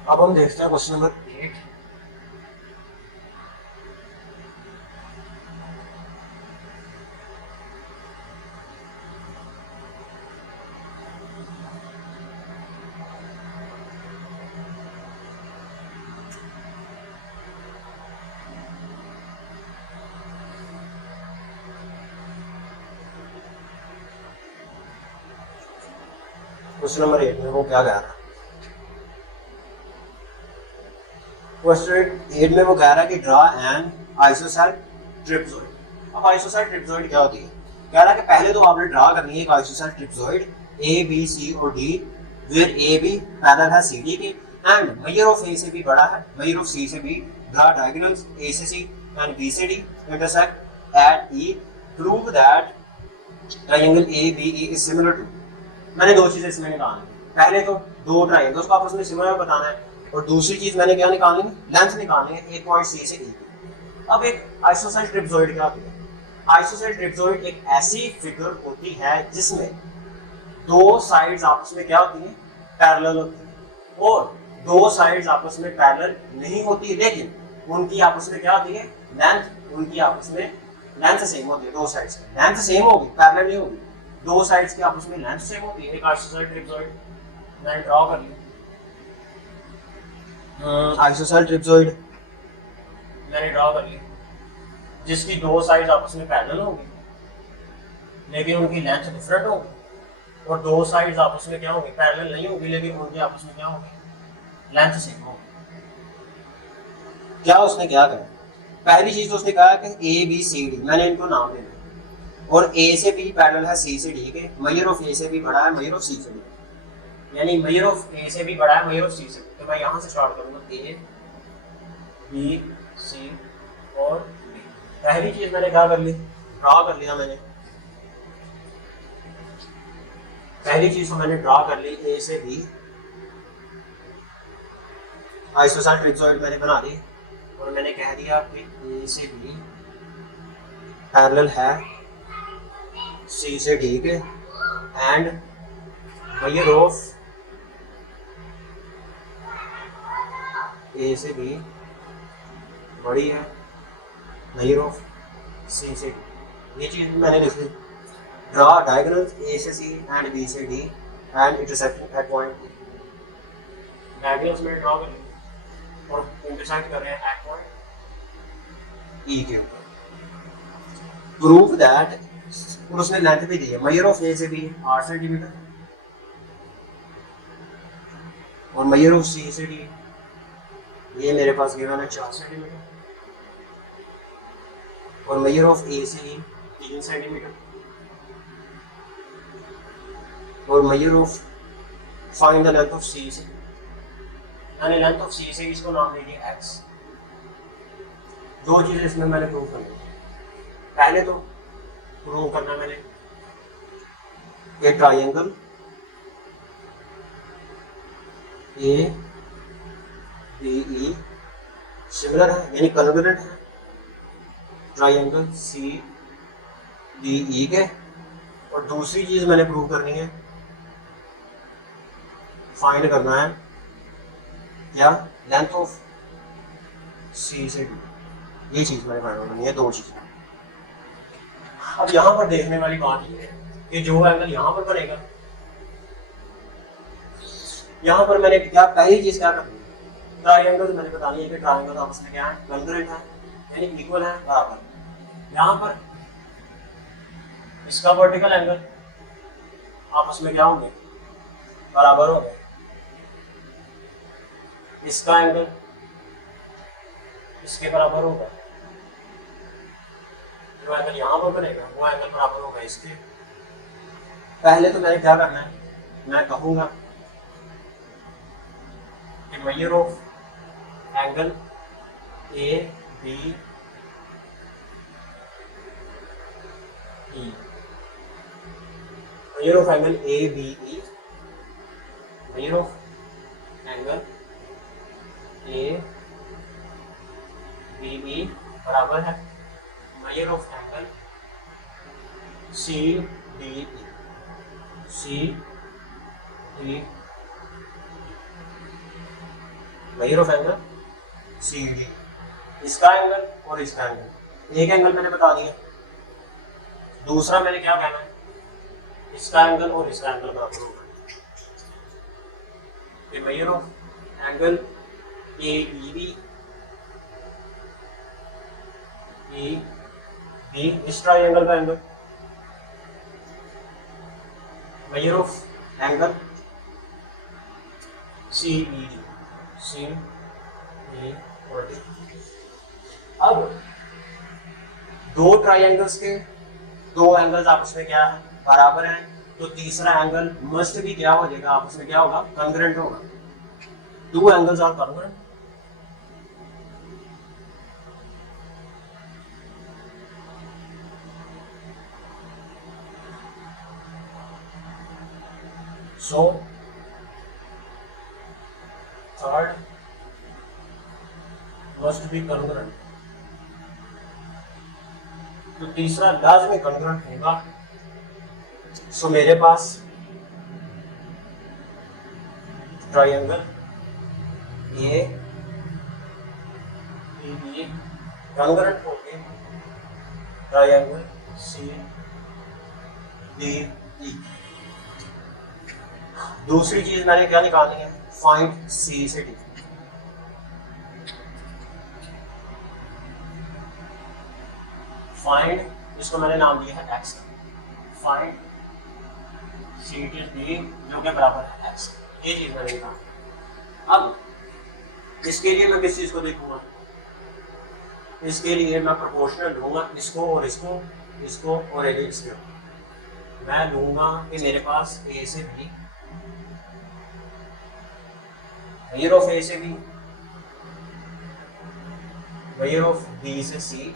अब हम देखते हैं क्वेश्चन नंबर 8। क्वेश्चन नंबर 8 में वो क्या कह रहा है? क्वेश्चन 8 में वो कह रहा है कि ड्रा एन आइसोसेल ट्रिप्सॉइड। अब आइसोसेल ट्रिप्सॉइड क्या होती है? कह रहा है कि पहले तो आपने ड्रा करनी है एक आइसोसेल ट्रिप्सॉइड ए बी सी और D, where A B parallel है सी डी के एंड मेजर ऑफ ए से भी बड़ा है मेजर ऑफ सी से भी। ड्रा डायगोनल्स ए से सी एंड बी से D intersect at E. Prove that triangle A B E is similar to. मैंने दो चीजें इसमें निकालनी है। पहले तो दो ट्रायंगल्स को आपस में सिमिलर बताना है और दूसरी चीज मैंने क्या निकालनी है? लेंथ निकालनी है एक पॉइंट सी से ई। अब एक आइसोसेल ट्रिप्सॉइड क्या होती है? आइसोसेल ट्रिप्सॉइड एक ऐसी फिगर होती है जिसमें दो साइड्स आपस में क्या होती है? पैरेलल होती है और दो साइड्स आपस में पैरेलल नहीं होती, लेकिन उनकी आपस में क्या होती है? लेंथ उनकी आपस में लेंथ सेम होती है। दो साइड्स की लेंथ सेम होगी, पैरेलल नहीं होगी। दो साइड्स की आपस में लेंथ सेम होती है। एक आइसोसेल ट्रिप्सॉइड मैंने ड्रॉ कर लिया। आइसोसेल ट्रिप्सॉइड मैंने ड्रॉ कर लिया जिसकी दो साइड्स आपस में पैरेलल होंगी लेकिन उनकी लेंथ डिफरेंट होगी और दो साइड्स आपस में क्या होंगी? पैरेलल नहीं होगी लेकिन उनकी आपस में क्या होगी? लेंथ सेम होगी। क्या उसने क्या कहा? पहली चीज तो उसने कहा कि ए बी सी डी, मैंने इनको नाम दे दिया और ए से बी पैरेलल है सी से डी के। मेजर ऑफ ए से भी बड़ा है मेजर ऑफ सी से भी, यानी मेजर ऑफ ए से भी बड़ा है मेजर ऑफ सी से। तो मैं यहाँ से स्टार्ट करूँगा ए बी सी और डी। पहली चीज मैंने क्या कर ली? ड्रा कर लिया मैंने। पहली चीज तो मैंने ड्रा कर ली ए से बी। आइसोसेल ट्रिप्सॉइड मैंने बना ली और मैंने कह दिया कि ए से बी पैरेलल है सी से डी के एंड मेजर ऑफ ए से बी बड़ी है मेजर ऑफ सी से डी। ये चीज मैंने लिख ली। ड्रा डायगोनल्स ए से सी एंड बी से D and intersecting at point B. Diagonals में ड्रॉ कर ली और इंटरसेक्ट कर रहे हैं एट पॉइंट ई के ऊपर। प्रूव दैट, और उसने लेंथ भी दी है मेजर ऑफ ए से बी 8 सेंटीमीटर और मेजर ऑफ सी से डी ये मेरे पास गिवन है 4 सेंटीमीटर और मेजर ऑफ ए से ई 3 सेंटीमीटर और measure of find the length of C से, यानी लेंथ ऑफ सी से इसको नाम दे दिया एक्स। दो चीजें इसमें मैंने प्रूव करनी है। पहले तो प्रूव करना मैंने एक triangle A B E similar है यानी कन्वर्जेंट है ट्रायंगल सी डी ई के। और दूसरी चीज मैंने प्रूव करनी है, फाइंड करना है क्या? लेंथ ऑफ सी से डी। ये चीज मैंने फाइंड करनी है, दो चीजें। अब यहाँ पर देखने वाली बात ये है कि जो एंगल यहाँ पर बनेगा, यहाँ पर मैंने क्या पहली चीज क्या करनी है? ट्रायंगल मैंने बतानी है कि ट्रायंगल आपस में क्या है? कॉन्ग्रुएंट है यानी इक्वल है, बराबर। यहाँ पर इसका वर्टिकल एंगल आपस में क्या होंगे? बराबर होंगे। इसका एंगल इसके बराबर होगा जो एंगल यहाँ पर बनेगा वो एंगल बराबर होगा इसके। पहले तो मैंने क्या करना है, मैं कहूँगा कि measure of angle A B E, measure of angle A B E, measure of angle A B E बराबर है measure of angle C D E, C D, measure of angle C D, इसका angle और इसका angle. एक angle मैंने बता दिया, दूसरा मैंने क्या कहना है, इसका एंगल और इसका एंगल बराबर होगा। Measure of angle A B B E B, इस ट्राइंगल का angle, measure of angle C E D, C E और डी। अब दो ट्राइंगल्स के दो एंगल्स आपस में क्या है, बराबर हैं, तो तीसरा एंगल मस्ट भी क्या हो जाएगा, आपस में क्या होगा, कॉन्ग्रुएंट होगा। Two angles are congruent. So third must be congruent, तो तीसरा लाजमी कॉन्ग्रुएंट होगा। सो मेरे पास ट्राइंगल ए बी कॉन्ग्रुएंट होंगे ट्राइंगल सी डी ई। दूसरी चीज मैंने क्या निकालनी है, फाइंड सी से डी। फाइंड, इसको मैंने नाम दिया है X, find C T D जो कि बराबर है एक्स, ये चीज मैंने कहा। अब इसके लिए मैं किस चीज को देखूंगा, इसके लिए मैं प्रोपोर्शनल लूंगा, इसको और इसको, इसको और एलिप्स में मैं लूंगा कि मेरे पास ए से बी, मेजर ऑफ ए से बी, मेजर ऑफ बी से सी,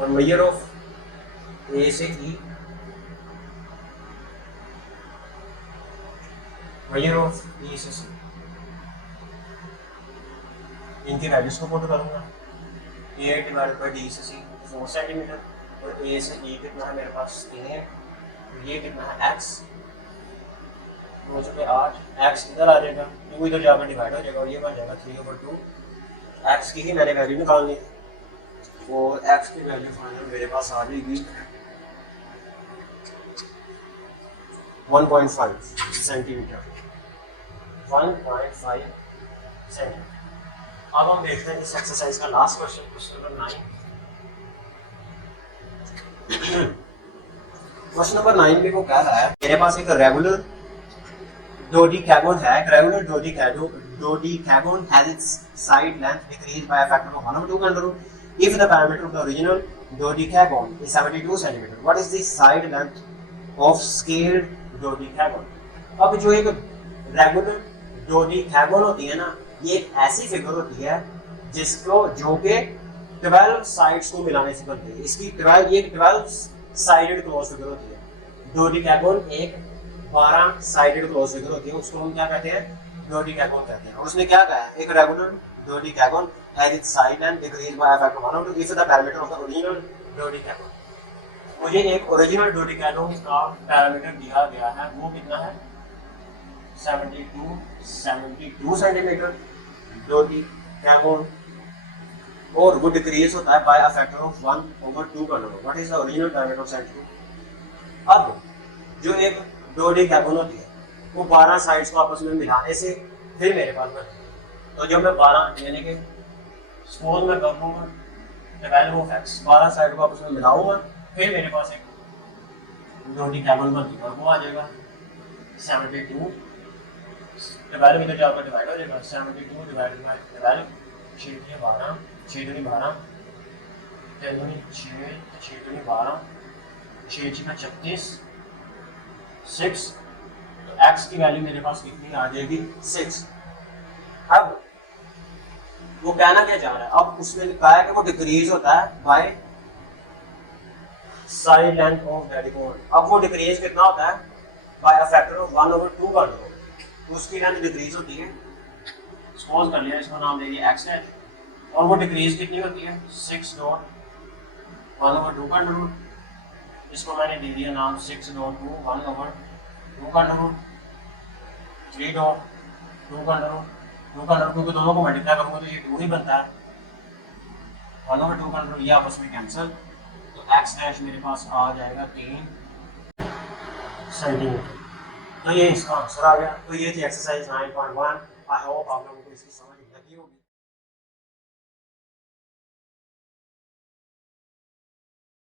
और मेजर ऑफ ए से ई, मेजर ऑफ ई से सी। इनकी वैल्यूज को पुट करूंगा, ए डिवाइडेड बाई डी से सी 4 सेंटीमीटर, और ए से ई कितना है मेरे पास 3 है, ये कितना है एक्स, 2/8, एक्स इधर आ जाएगा, 2 इधर जाकर डिवाइड हो जाएगा और ये बन जाएगा 3/2। एक्स की ही मैंने वैल्यू निकालनी है, और एक्स की वैल्यू फाइनल मेरे पास आ जाएगी 1.5 सेंटीमीटर, 1.5 सेंटीमीटर। अब हम देखते हैं इस एक्सरसाइज का last question, question number 9। Question number 9 में वो कह रहा है, मेरे पास एक रेगुलर डोडेकागोन है, regular डोडेकागोन has its side length decreased by a factor of 1/2 under root if the parameter of the original dodecagon is 72 cm. What is the side length of scaled dodecagon? अब जो एक रेगुलर डोडेकागोन होती है ना, ये एक ऐसी फिगर होती है जिसको जो के 12 साइड्स को मिलाने से बनती है। इसकी 12 साइडेड क्लोज फिगर होती है। डोडेकागोन एक 12 साइडेड क्लोज फिगर होती है, उसको हम क्या कहते हैं, डोडेकागोन कहते हैं। और उसने क्या कहा है, एक regular डोडेकागोन has its side length decreased by a factor of 1/2 if the parameter of the original dodecagon। मुझे एक ओरिजिनल डोडेकागोन का पैरामीटर दिया गया है, वो कितना है 72 सेंटीमीटर डोडेकागोन, और वो डिक्रीज होता है बाय अ फैक्टर ऑफ 1/2 का number. What is the original diameter of 72? अब जो एक डोडेकागोन होती है वो 12 साइड्स को आपस में मिलाने से फिर मेरे पास बने, तो जब मैं 12 यानी कि सपोज मैं कर लूँगा 12 साइड को आपस में मिलाऊंगा, फिर मेरे पास एक डोडेकागोन बनती है और वो आ जाएगा 72, 12 इधर जाकर डिवाइड हो जाएगा, 72 डिवाइडेड बाय 12 12 6 दूनी 12, 3 दूनी 6, 6 दूनी 12, 6 6 36, 6। तो x की वैल्यू मेरे पास कितनी आ जाएगी 6। अब वो कहना क्या चाह रहा है, अब उसने कहा है कि वो डिक्रीज होता है बाय साइड लेंथ ऑफ डेडिकोन। अब वो डिक्रीज कितना होता है बाय अ फैक्टर ऑफ 1/2 कर दो, तो उसकी लेंथ डिक्रीज होती है। सपोज कर लिया, इसका नाम दे दिया x है, और वो डिक्रीज कितनी होती है 6 डॉट 1/2 का अंडर रूट, इसको मैंने दे दिया नाम 6 डॉट 2 1/2 का अंडर रूट, 3 डॉट 2 का अंडर रूट, 2 का अंडर रूट, क्योंकि दोनों को मल्टीप्लाई करूंगा तो ये 2 ही बनता है, 1/2 का अंडर रूट, ये आपस में कैंसिल। तो x डैश मेरे पास आ जाएगा 3 सेंटीमीटर। तो ये इसका आंसर आ गया। तो ये थी एक्सरसाइज 9.1। आई होप आप लोगों को इसकी समझ लगी होगी।